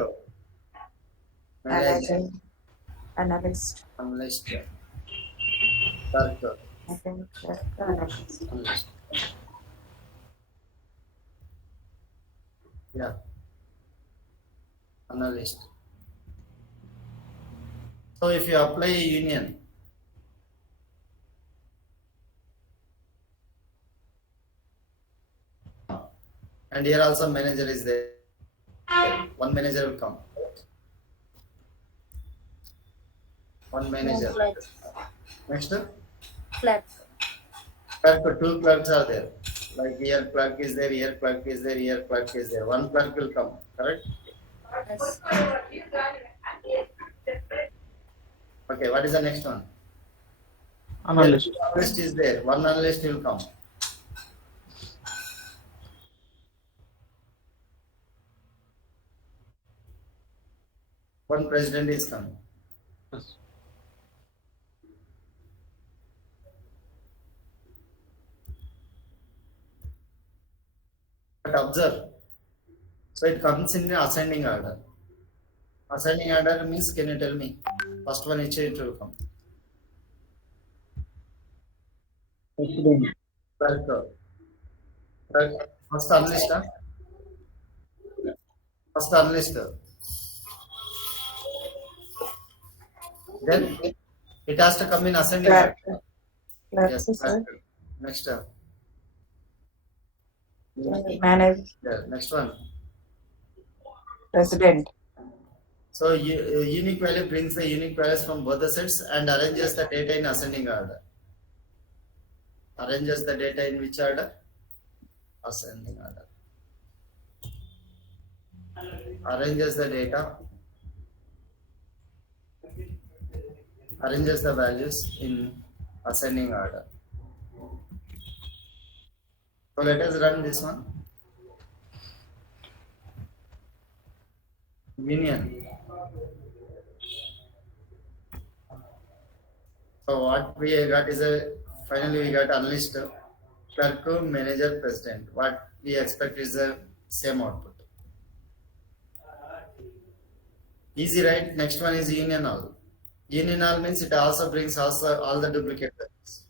manager, Manager, analyst. analyst, clerk, Manager, clerk, analyst. analyst. Yeah, analyst. So if you apply a union, and here also manager is there. One manager will come. One manager. Next, Clerk. clerk, two clerks are there. Like here clerk is there, here clerk is there, here clerk is there. One clerk will come, correct? Yes. Okay, what is the next one? Analyst. Here analyst is there. One analyst will come. One president is coming. Yes. But observe. So it comes in ascending order. Ascending order means, can you tell me? First one each it will come. President. Clerk, clerk. First analyst, huh? First analyst. Then it has to come in ascending Clerk. order. Clerk, Yes, sir. clerk. Next. Manager, Yeah, next one. president. So unique value brings the unique values from both the sets and arranges the data in ascending order. Arranges the data in which order? Ascending order. Arranges the data. Arranges the values in ascending order. So let us run this one. Union. So what we got is finally we got analyst, clerk, manager, president. What we expect is the same output. Easy, right? Next one is union all. Union all means it also brings also all the duplicate values.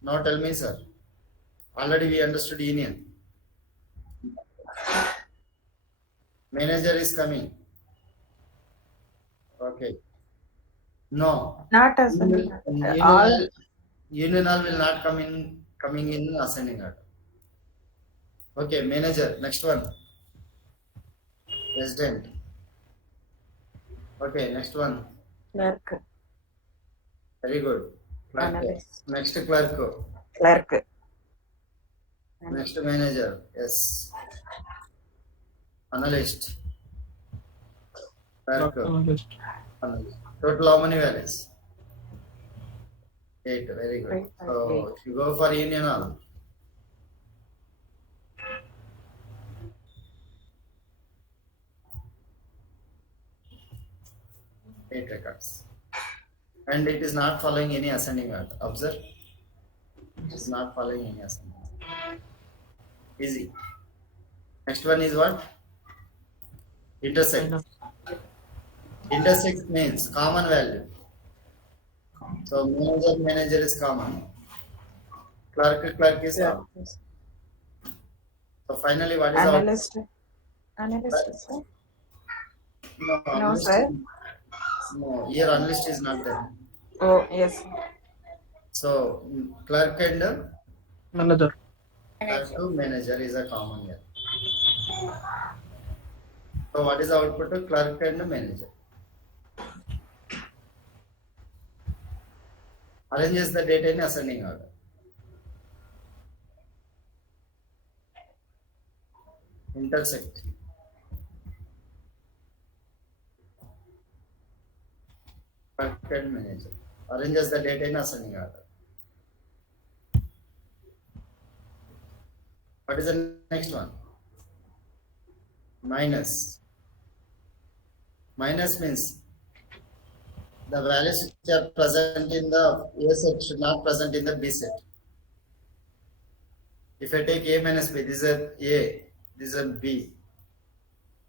Now tell me, sir. Already we understood union. Manager is coming. Okay. No. Not ascending. All Union all will not coming in ascending order. Okay, manager. Next one. President. Okay, next one. clerk, Very good. Clerk. analyst. Next clerk. Clerk. Next manager. Yes. Analyst. Clerk. Analyst. Analyst. Total how many values? 8. Very good. Eight. So if you go for union all, 8 records. And it is not following any ascending order. Observe. It is not following any ascending order. Easy. Next one is what? Intersect. Intersect means common value. So manager is common. Clerk is common. Clerk. So finally, what is our Analyst. Analyst, sir. no, No, analyst sir. no, here analyst is not there. Oh, yes. So clerk and Manager. clerk to manager is a common here. So what is the output of clerk and manager? Arranges the data in ascending order. Intersect. Clerk and manager. Arranges the data in ascending order. What is the next one? Minus. Minus means the values which are present in the A set should not present in the B set. If I take A minus B, this is A, this is B.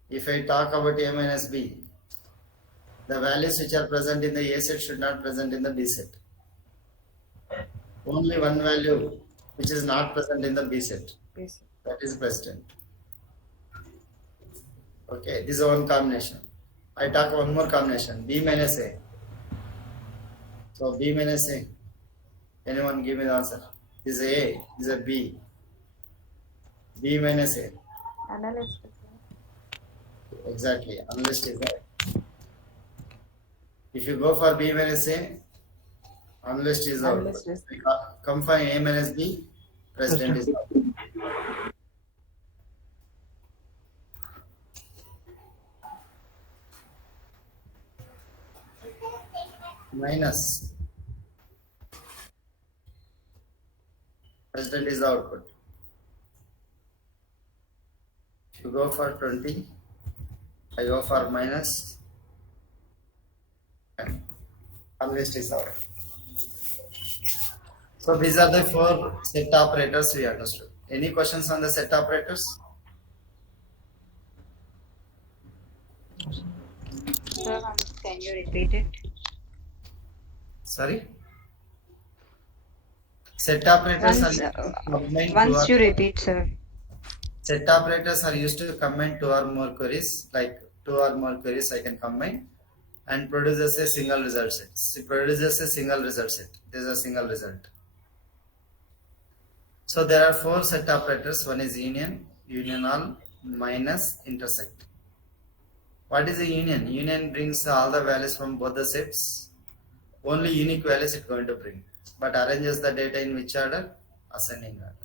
If I talk about A minus B, the values which are present in the A set should not present in the B set. Only one value which is not present in the B set, Yes. that is present. Okay, this is one combination. I talk one more combination, B minus A. So B minus A. Anyone give me the answer? This is A, this is B. B minus A. Analyst, sir. Exactly, analyst is there. If you go for B minus A, analyst is out. Analyst is- Come for A minus B, president is out. Minus. President is the output. If you go for 20, I go for minus. And analyst is out. So these are the 4 set operators we understood. Any questions on the set operators? Sir, can you repeat it? Sorry? Set operators Once, are combined once to you repeat, sir. set operators are used to combine 2 or more queries, like 2 or more queries I can combine and produces a single result set. It produces a single result set. This is a single result. So there are 4 set operators. One is union, union all, minus, intersect. What is a union? Union brings all the values from both the sets. Only unique values it's going to bring. But arranges the data in which order? Ascending order.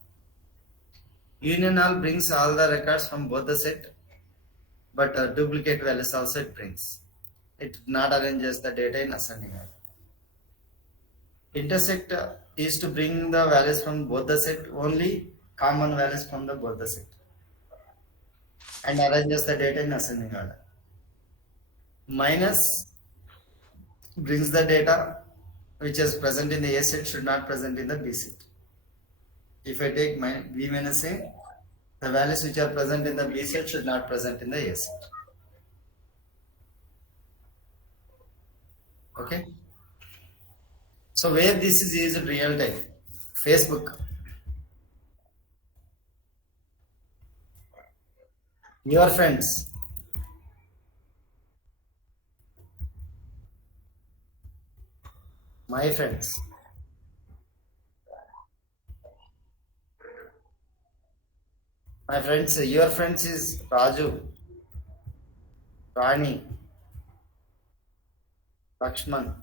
Union all brings all the records from both the set, but duplicate values also it brings. It not arranges the data in ascending order. Intersect is to bring the values from both the set, only common values from the both the set, and arranges the data in ascending order. Minus brings the data which is present in the A set should not present in the B set. If I take my B minus A, the values which are present in the B set should not present in the A set. Okay. So where this is used in real time? Facebook. Your friends. My friends. My friends, your friends is Raju, Rani, Lakshman,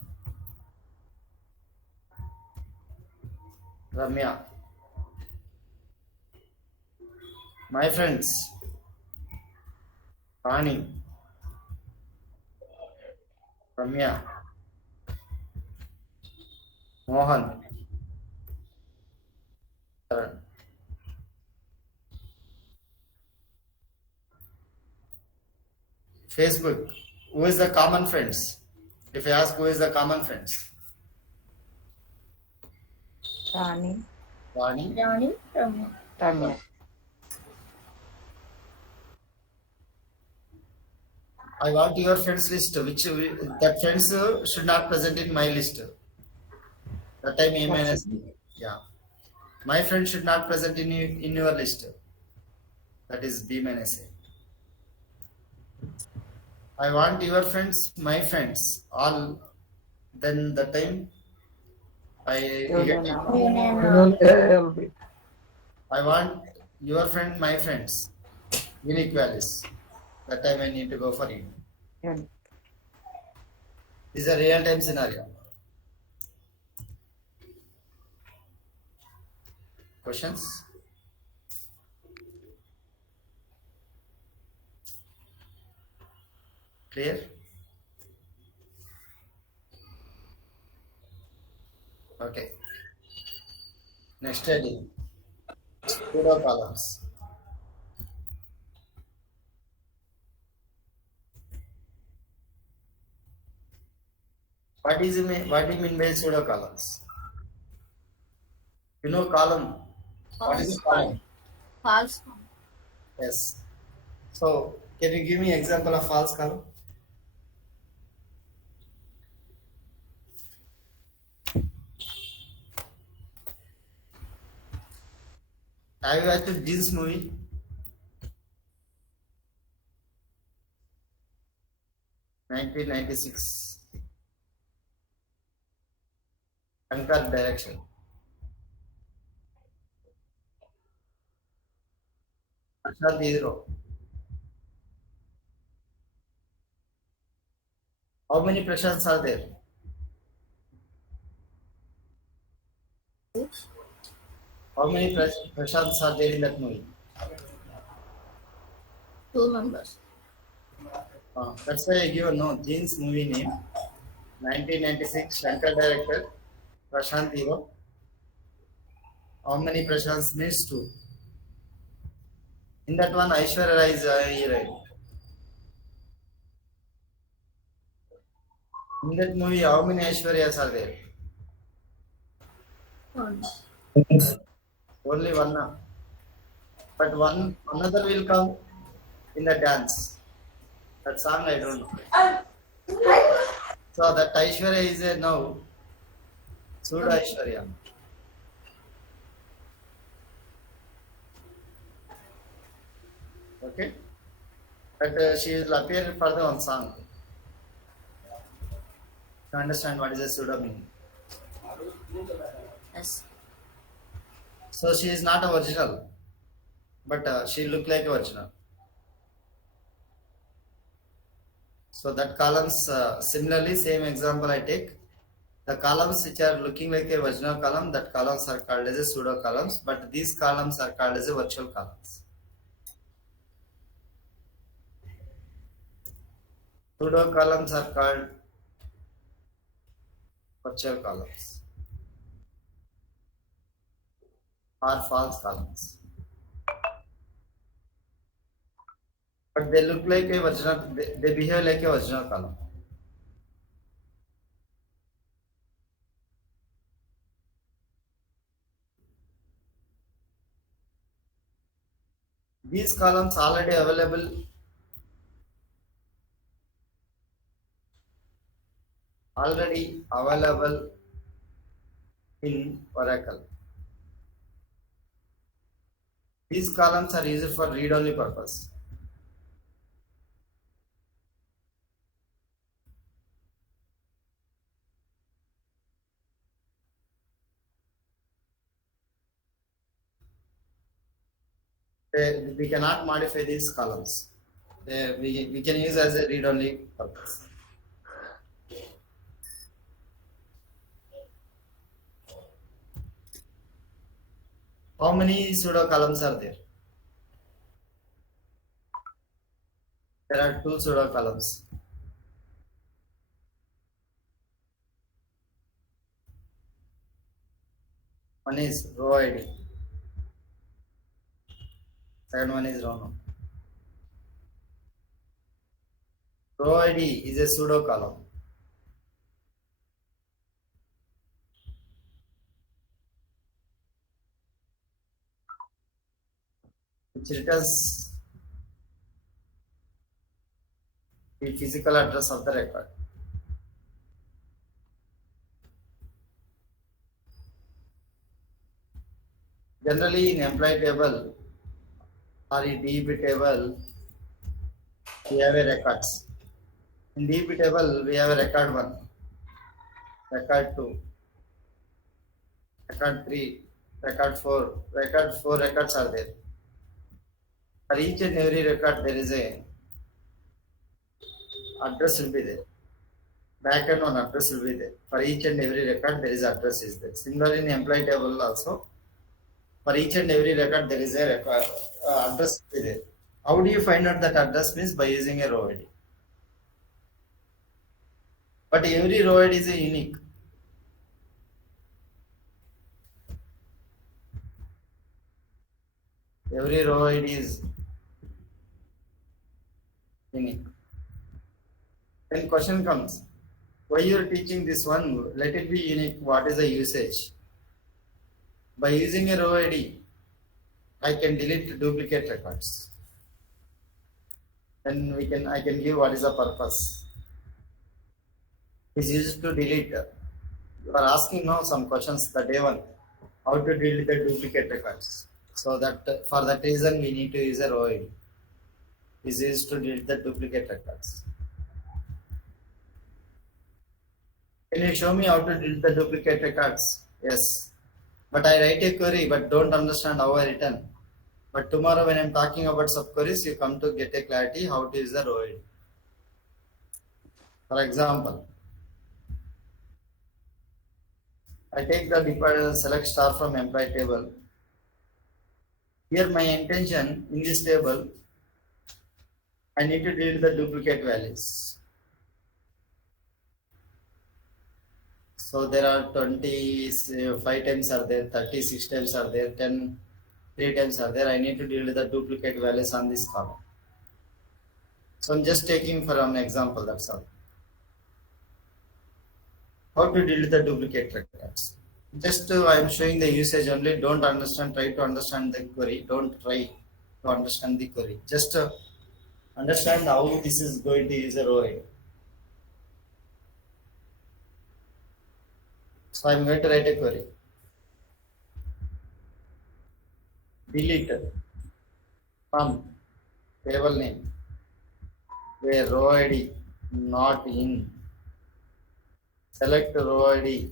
Ramya. My friends, Rani, Ramya, Mohan, Karan. Facebook. Who is the common friends? If I ask who is the common friends? Rani. Rani. Rani, Ramya. Ramya. I want your friends list, which that friends should not present in my list. That time A minus B. Yeah. My friend should not present in your list. That is B minus A. I want your friends, my friends, all. Then the time I get. Union. Union ALB. I want your friend, my friends, inequalities. That time I need to go for it. Union. This is a real time scenario. Questions? Clear? Okay. Next heading. Pseudo columns. What do you mean by pseudo columns? You know column. What is a column? False. Yes. So can you give me example of false column? Have you watched this movie? 1996. Shankar direction. Prashant hero. How many Prashants are there? How many Prashants are there in that movie? 2 members. That's why I give a no. Jean's movie name. 1996 Shankar director. Prashant hero. How many Prashants means two? In that one, Aishwarya Rai is a heroine. In that movie, how many Aishwaryas are there? 1. Only one. But one another will come in the dance. That song I don't know. So that Aishwarya is a now pseudo Aishwarya. Okay, but she will appear for the one song. To understand what is a pseudo meaning. Yes. So she is not a original, but she look like a original. So that columns similarly same example I take. The columns which are looking like a original column, that columns are called as a pseudo columns, but these columns are called as a virtual columns. Pseudo columns are called virtual columns or false columns. But they look like a original, they behave like a original column. These columns already available in Oracle. These columns are used for read-only purpose. We cannot modify these columns. We can use as a read-only purpose. How many pseudo columns are there? There are two pseudo columns. One is row ID. Second one is row number. Row ID is a pseudo column. Which returns the physical address of the record. Generally, in employee table, or in DB table, we have a records. In DB table, we have a record 1, record 2, record 3, record 4. Record 4 records are there. For each and every record, there is a address will be there. Backend one address will be there. For each and every record, there is address is there. Similarly, in employee table also, for each and every record, there is a record, address will be there. How do you find out that address means by using a row ID? But every row ID is a unique. Every row ID is unique. Then question comes, why you are teaching this one? Let it be unique. What is the usage? By using a row ID, I can delete duplicate records. Then I can give what is the purpose. Is used to delete. You are asking now some questions the day one, how to delete the duplicate records. So that for that reason we need to use a row ID. Is used to delete the duplicate records. Can you show me how to delete the duplicate records? Yes. But I write a query but don't understand how I written. But tomorrow when I'm talking about subqueries, you come to get a clarity how to use the row ID. For example, I take the department select star from employee table. Here my intention in this table, I need to delete the duplicate values. So there are 25 times are there, 36 times are there, 10, 3 times are there. I need to delete the duplicate values on this column. So I'm just taking for an example, that's all. How to delete the duplicate records? Just I am showing the usage only. Don't understand. Try to understand the query. Don't try to understand the query. Just understand how this is going to use a row ID. So I am going to write a query. Delete from table name where row ID not in. Select row ID.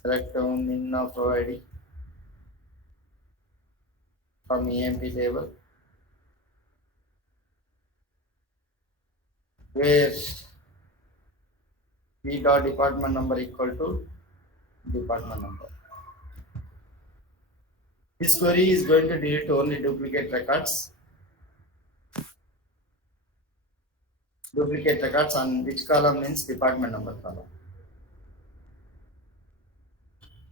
Select min of row ID from EMP table where p dot department number equal to department number. This query is going to delete only duplicate records. Duplicate records on which column means department number column.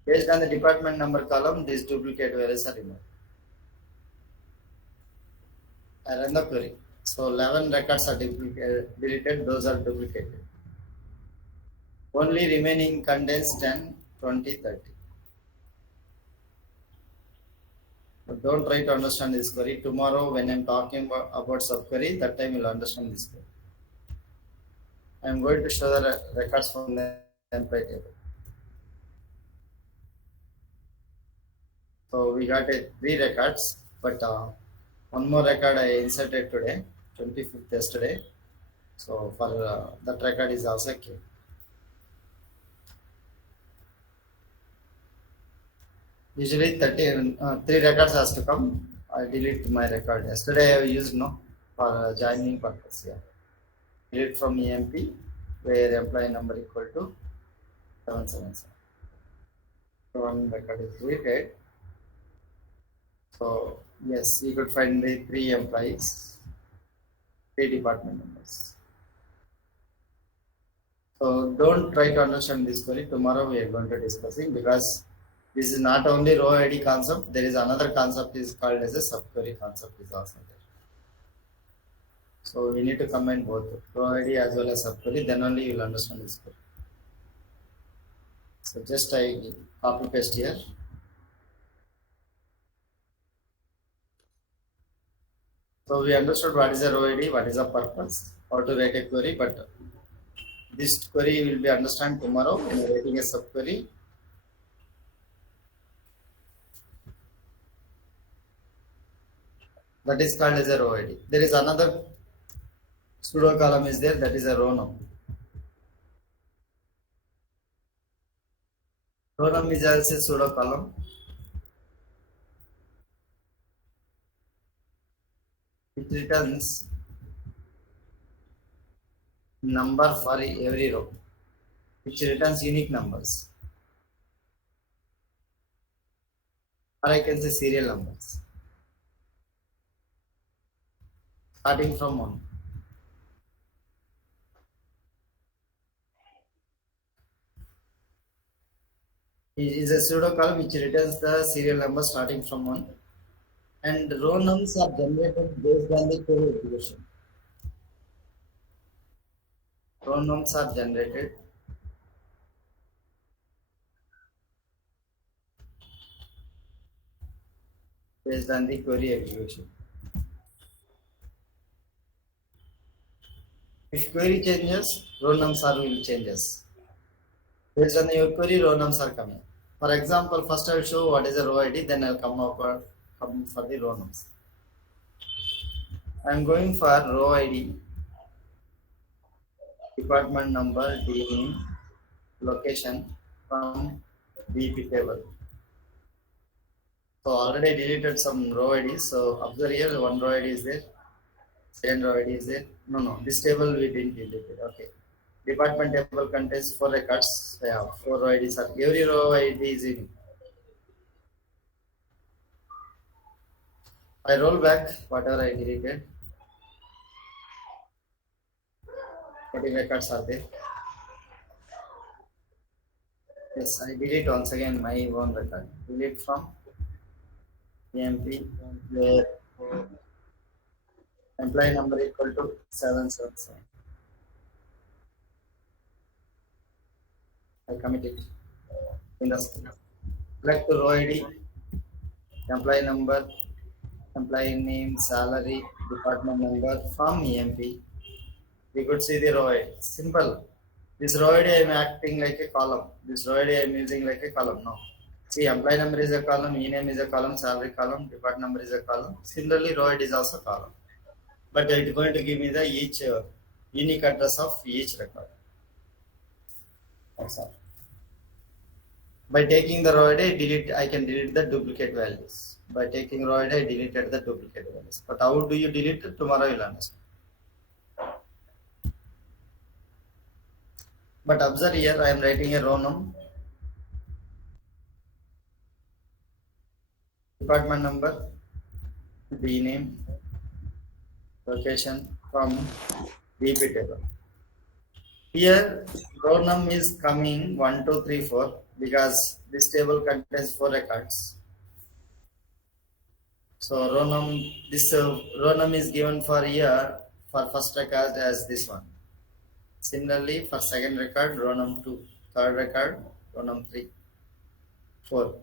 Based on the department number column, these duplicate values are removed. I run the query. So 11 records are deleted, those are duplicated. Only remaining contains 10, 20, 30. But don't try to understand this query. Tomorrow when I am talking about subquery, that time you will understand this query. I am going to show the records from the employee table. So we got 3 records, but one more record I inserted today, 25th yesterday. So for that record is also key. Usually 3 records has to come. I delete my record. Yesterday I used for joining purpose. Yeah. Delete from EMP where employee number equal to 777. So one record is deleted. So yes, you could find the 3 employees, 3 department numbers. So don't try to understand this query. Tomorrow we are going to discussing because this is not only row ID concept. There is another concept is called as a subquery concept is also there. So we need to combine both row ID as well as subquery. Then only you will understand this query. So just I copy paste here. So we understood what is a row ID, what is the purpose, how to write a query, but this query will be understand tomorrow when you are writing a subquery. That is called as a row ID. There is another pseudo column is there, that is a row num. Row num is also a pseudo column. It returns number for every row, which returns unique numbers. Or I can say serial numbers. Starting from 1. It is a pseudo column which returns the serial number starting from 1. And row nums are generated based on the query execution. Row nums are generated based on the query execution. If query changes, row nums are will changes. Based on your query, row nums are coming. For example, first I will show what is a row ID, then I will come for the row nums. I am going for row ID, department number, name, location from BP table. So already I deleted some row IDs. So observe here, one row ID is there, second row ID is there. No, this table we didn't delete it. Okay. Department table contains 4 records. I have 4 row IDs. Every row ID is in. I roll back whatever I deleted. 40 records are there. Yes, I delete once again my own record. Delete from EMP where employee number equal to 777. I commit it. In the select row ID, employee number, employee name, salary, department number from EMP. We could see the row ID. Simple. This row ID I am acting like a column. This row ID I am using like a column now. See, employee number is a column, e-name is a column, salary column, department number is a column. Similarly, row ID is also a column. But it is going to give me the each unique address of each record. That's all. By taking the row ID, I can delete the duplicate values. By taking row ID, I deleted the duplicate values. But how do you delete it? Tomorrow you'll understand. But observe here, I am writing a row num, department number, D name, location from BP table. Here, row num is coming 1, 2, 3, 4 because this table contains 4 records. So this row num is given for here for first record as this one. Similarly, for second record, row num 2, third record, row num 3, 4.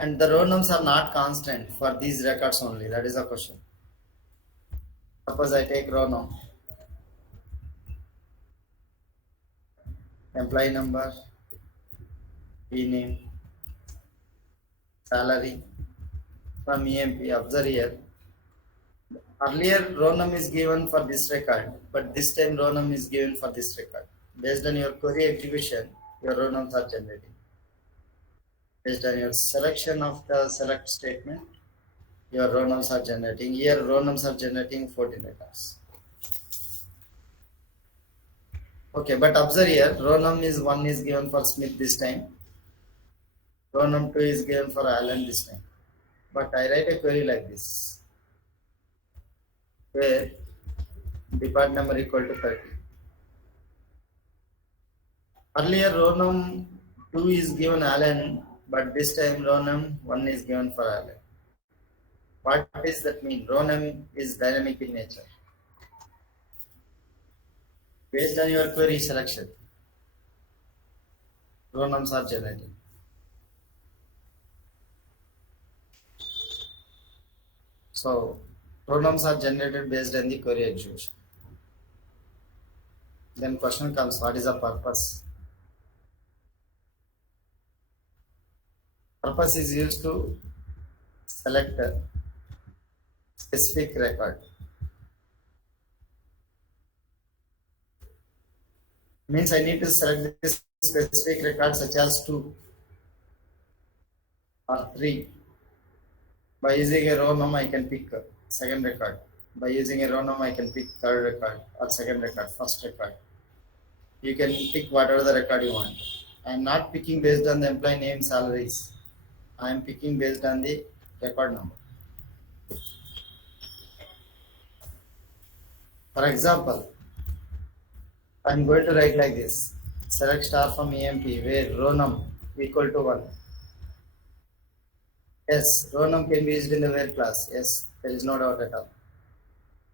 And the row nums are not constant for these records only. That is the question. Suppose I take row num, employee number, name, salary from EMP. Observe here. Earlier row num is given for this record, but this time row num is given for this record. Based on your query execution, your row nums are generating. Based on your selection of the select statement, your row nums are generating. Here row nums are generating 14 records. Okay, but observe here, row num is 1 is given for Smith this time. Row num 2 is given for Allen this time. But I write a query like this, where department number equal to 30. Earlier row num 2 is given Allen, but this time row num 1 is given for Allen. What does that mean? Row num is dynamic in nature. Based on your query selection, row nums are generated. So row nums are generated based on the query execution. Then question comes, what is the purpose? Purpose is used to select specific record. Means I need to select this specific record such as 2 or 3. By using a row num, I can pick second record. By using a row num, I can pick third record or second record, first record. You can pick whatever the record you want. I am not picking based on the employee name, salaries. I am picking based on the record number. For example, I am going to write like this. Select star from EMP where row num equal to 1. Yes, row num can be used in the where class. Yes, there is no doubt at all.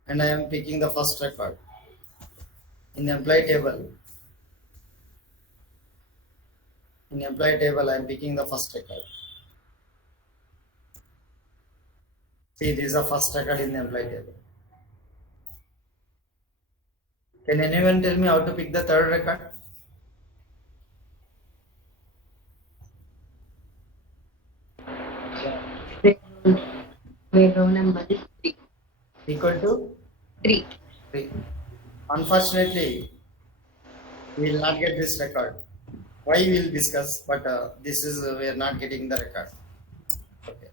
And I am picking the first record. In employee table, I am picking the first record. See, this is the first record in the employee table. Can anyone tell me how to pick the third record? Where row number is 3. Equal to 3. 3. Unfortunately, we will not get this record. Why we will discuss, but this is we are not getting the record. Okay.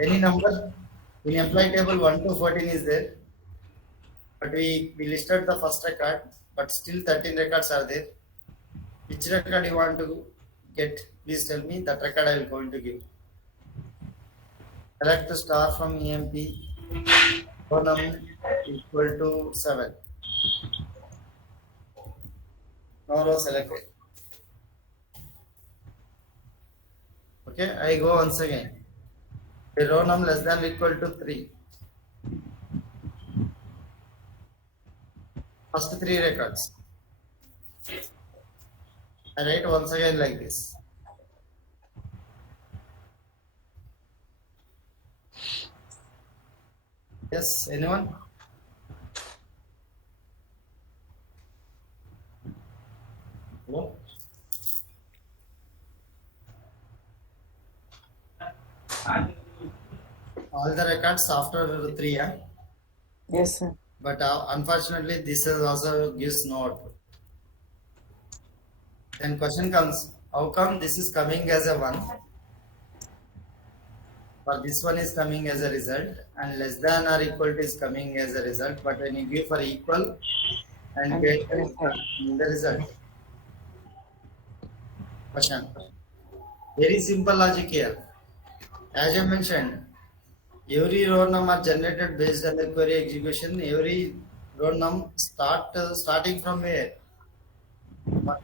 Any number in employee table 1 to 14 is there, but we listed the first record, but still 13 records are there. Which record you want to get? Please tell me. That record I will going to give. Select the star from EMP. Column equal to 7. No row selected. Okay, I go once again. The row num less than or equal to 3. First 3 records. I write once again like this. Yes, anyone? Hello? All the records after 3, yeah? Yes, sir. But unfortunately, this is also gives no output. Then question comes, how come this is coming as a 1? For this one is coming as a result, and less than or equal to is coming as a result. But when you give for equal and get the result. Question. Very simple logic here. As I mentioned, every row num are generated based on the query execution. Every row num starting from where? 1.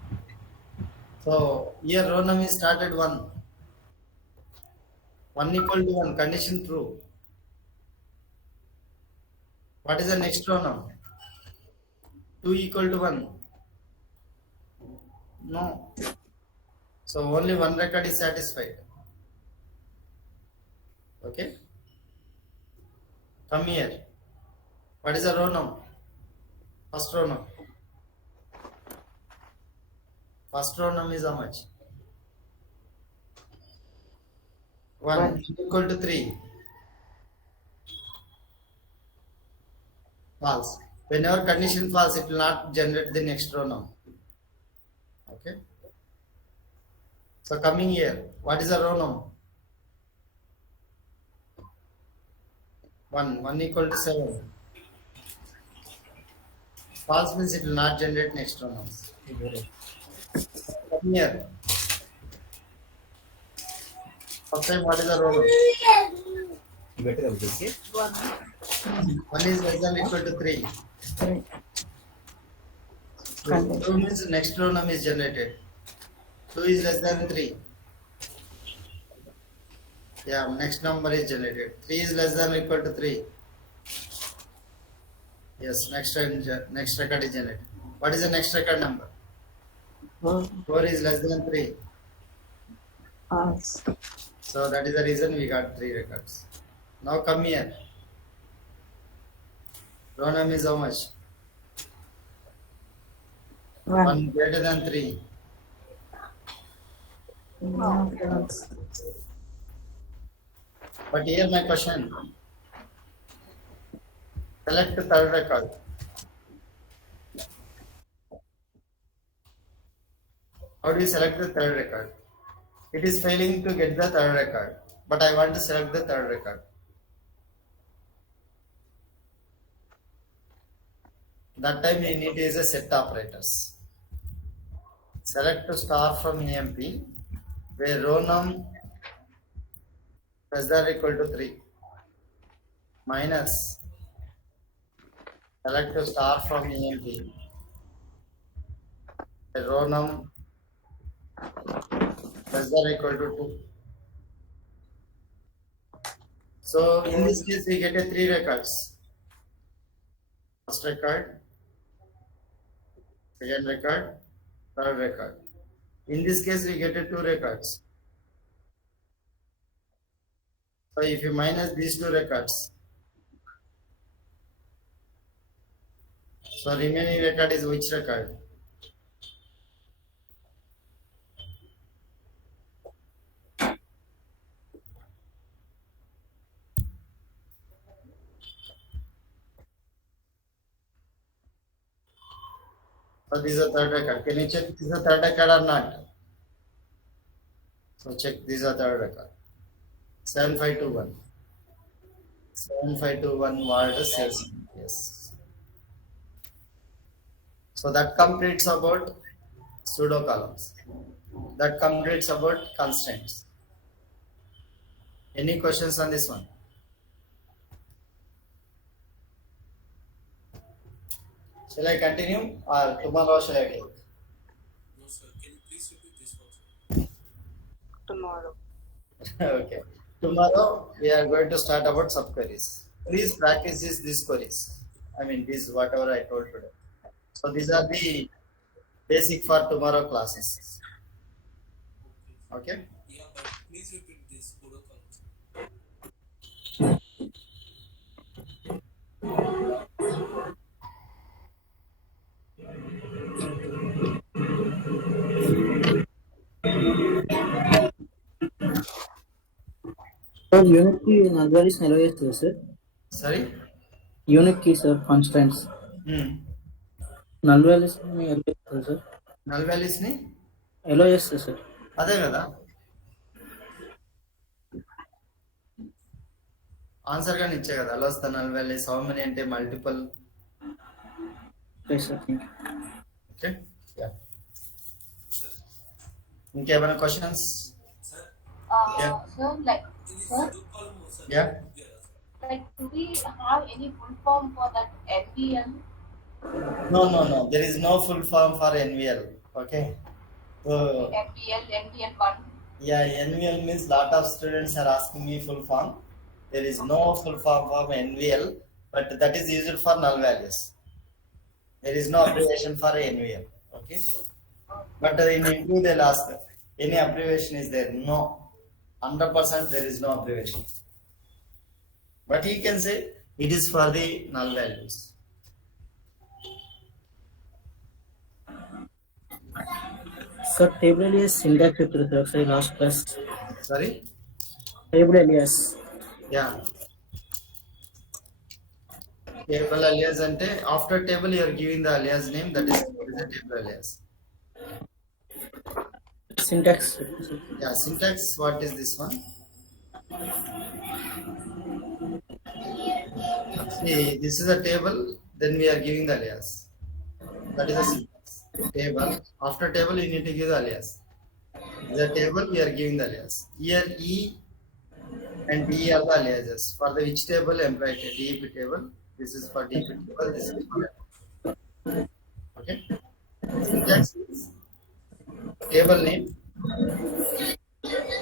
So here row num is started 1. 1 equal to 1, condition true. What is the next row num? 2 equal to 1. No. So only one record is satisfied. Okay. Come here. What is the row num? First row num. First row num is how much? 1 equal to 3. False. Whenever condition false, it will not generate the next row num. Okay. So coming here, what is the row num? 1. 1 equal to 7. False means it will not generate next row nums. Come here. First time, what is the row num? 1 is less than or equal to 3. 3. 2 means next row num is generated. 2 is less than 3. Yeah, next number is generated. 3 is less than or equal to 3. Yes, next record is generated. What is the next record number? 4 is less than 3. False. So that is the reason we got 3 records. Now come here. Row num is how much? 1 greater than 3. No, false. But here my question. Select the third record. How do you select the third record? It is failing to get the third record, but I want to select the third record. That time you need to use a set operators. Select to star from EMP where row num less than or equal to 3 minus select to star from EMP where row num less than or equal to 2. So in this case we get a 3 records. First record, second record, third record. In this case we get a 2 records. So if you minus these 2 records, so remaining record is which record? So this is a third record. Can you check this is a third record or not? So check this is a third record. 7521. 7521 word says yes. So that completes about pseudo columns. That completes about constraints. Any questions on this one? Shall I continue or tomorrow shall I take? No, sir. Can you please repeat this also? Tomorrow. Okay. Tomorrow we are going to start about subqueries. Please practice these queries. I mean, this whatever I told today. So these are the basic for tomorrow classes. Okay. Yeah, but please repeat this protocol. Sir, unit key null is LOS, sir. Sorry. Unit key, sir, constraints. Null is LOS, sir. Null values ni LOS, sir. అదే కదా answer గాని ఇచ్చే కదా allows the null values how many అంటే multiple Okay, sir. Thank you. Okay yeah ఇంకేమైనా questions Sir, Yeah. So like, in this sir, two column, sir. Yeah. Yeah, sir. like, do we have any full form for that NVL? No, there is no full form for NVL. Okay, so NVL, NVL1. yeah, NVL means lot of students are asking me full form. There is no full form for NVL, but that is used for null values. There is no abbreviation for NVL. Okay, but in interview they'll ask any abbreviation is there? No, 100% there is no abbreviation. But he can say it is for the null values. Sir, table alias syntax sir, say last class. Sorry. Table alias. Yeah. Table alias ante after table you are giving the alias name, that is the table alias. Syntax. Yeah, syntax. What is this one? See, this is a table. Then we are giving the alias. That is a syntax. Table. After table you need to give the alias. This is a table. We are giving the alias. Here E and D are the aliases for the which table? Employee DEP table. This is for DEP table. This is for okay. Syntax is table name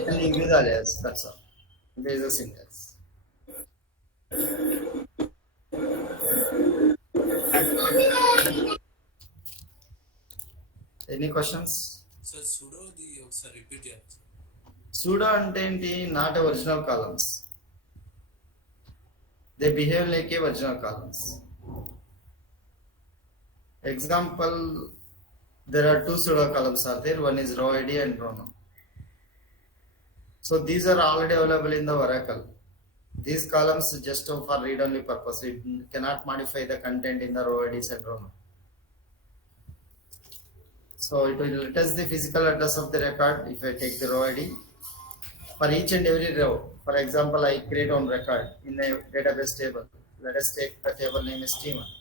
and you give the alias. That's all. There is a syntax. Any questions? Sir, pseudo the ఒకసారి repeat చేయాలి sir. Pseudo అంటే ఏంటి? Not a original columns. They behave like a original columns. Example, there are two pseudo columns are there. One is row ID and row num. So these are already available in the Oracle. These columns just for read-only purpose. It cannot modify the content in the row IDs and row number. So it will test the physical address of the record. If I take the row ID for each and every row, for example, I create one record in a database table. Let us take the table name is T1.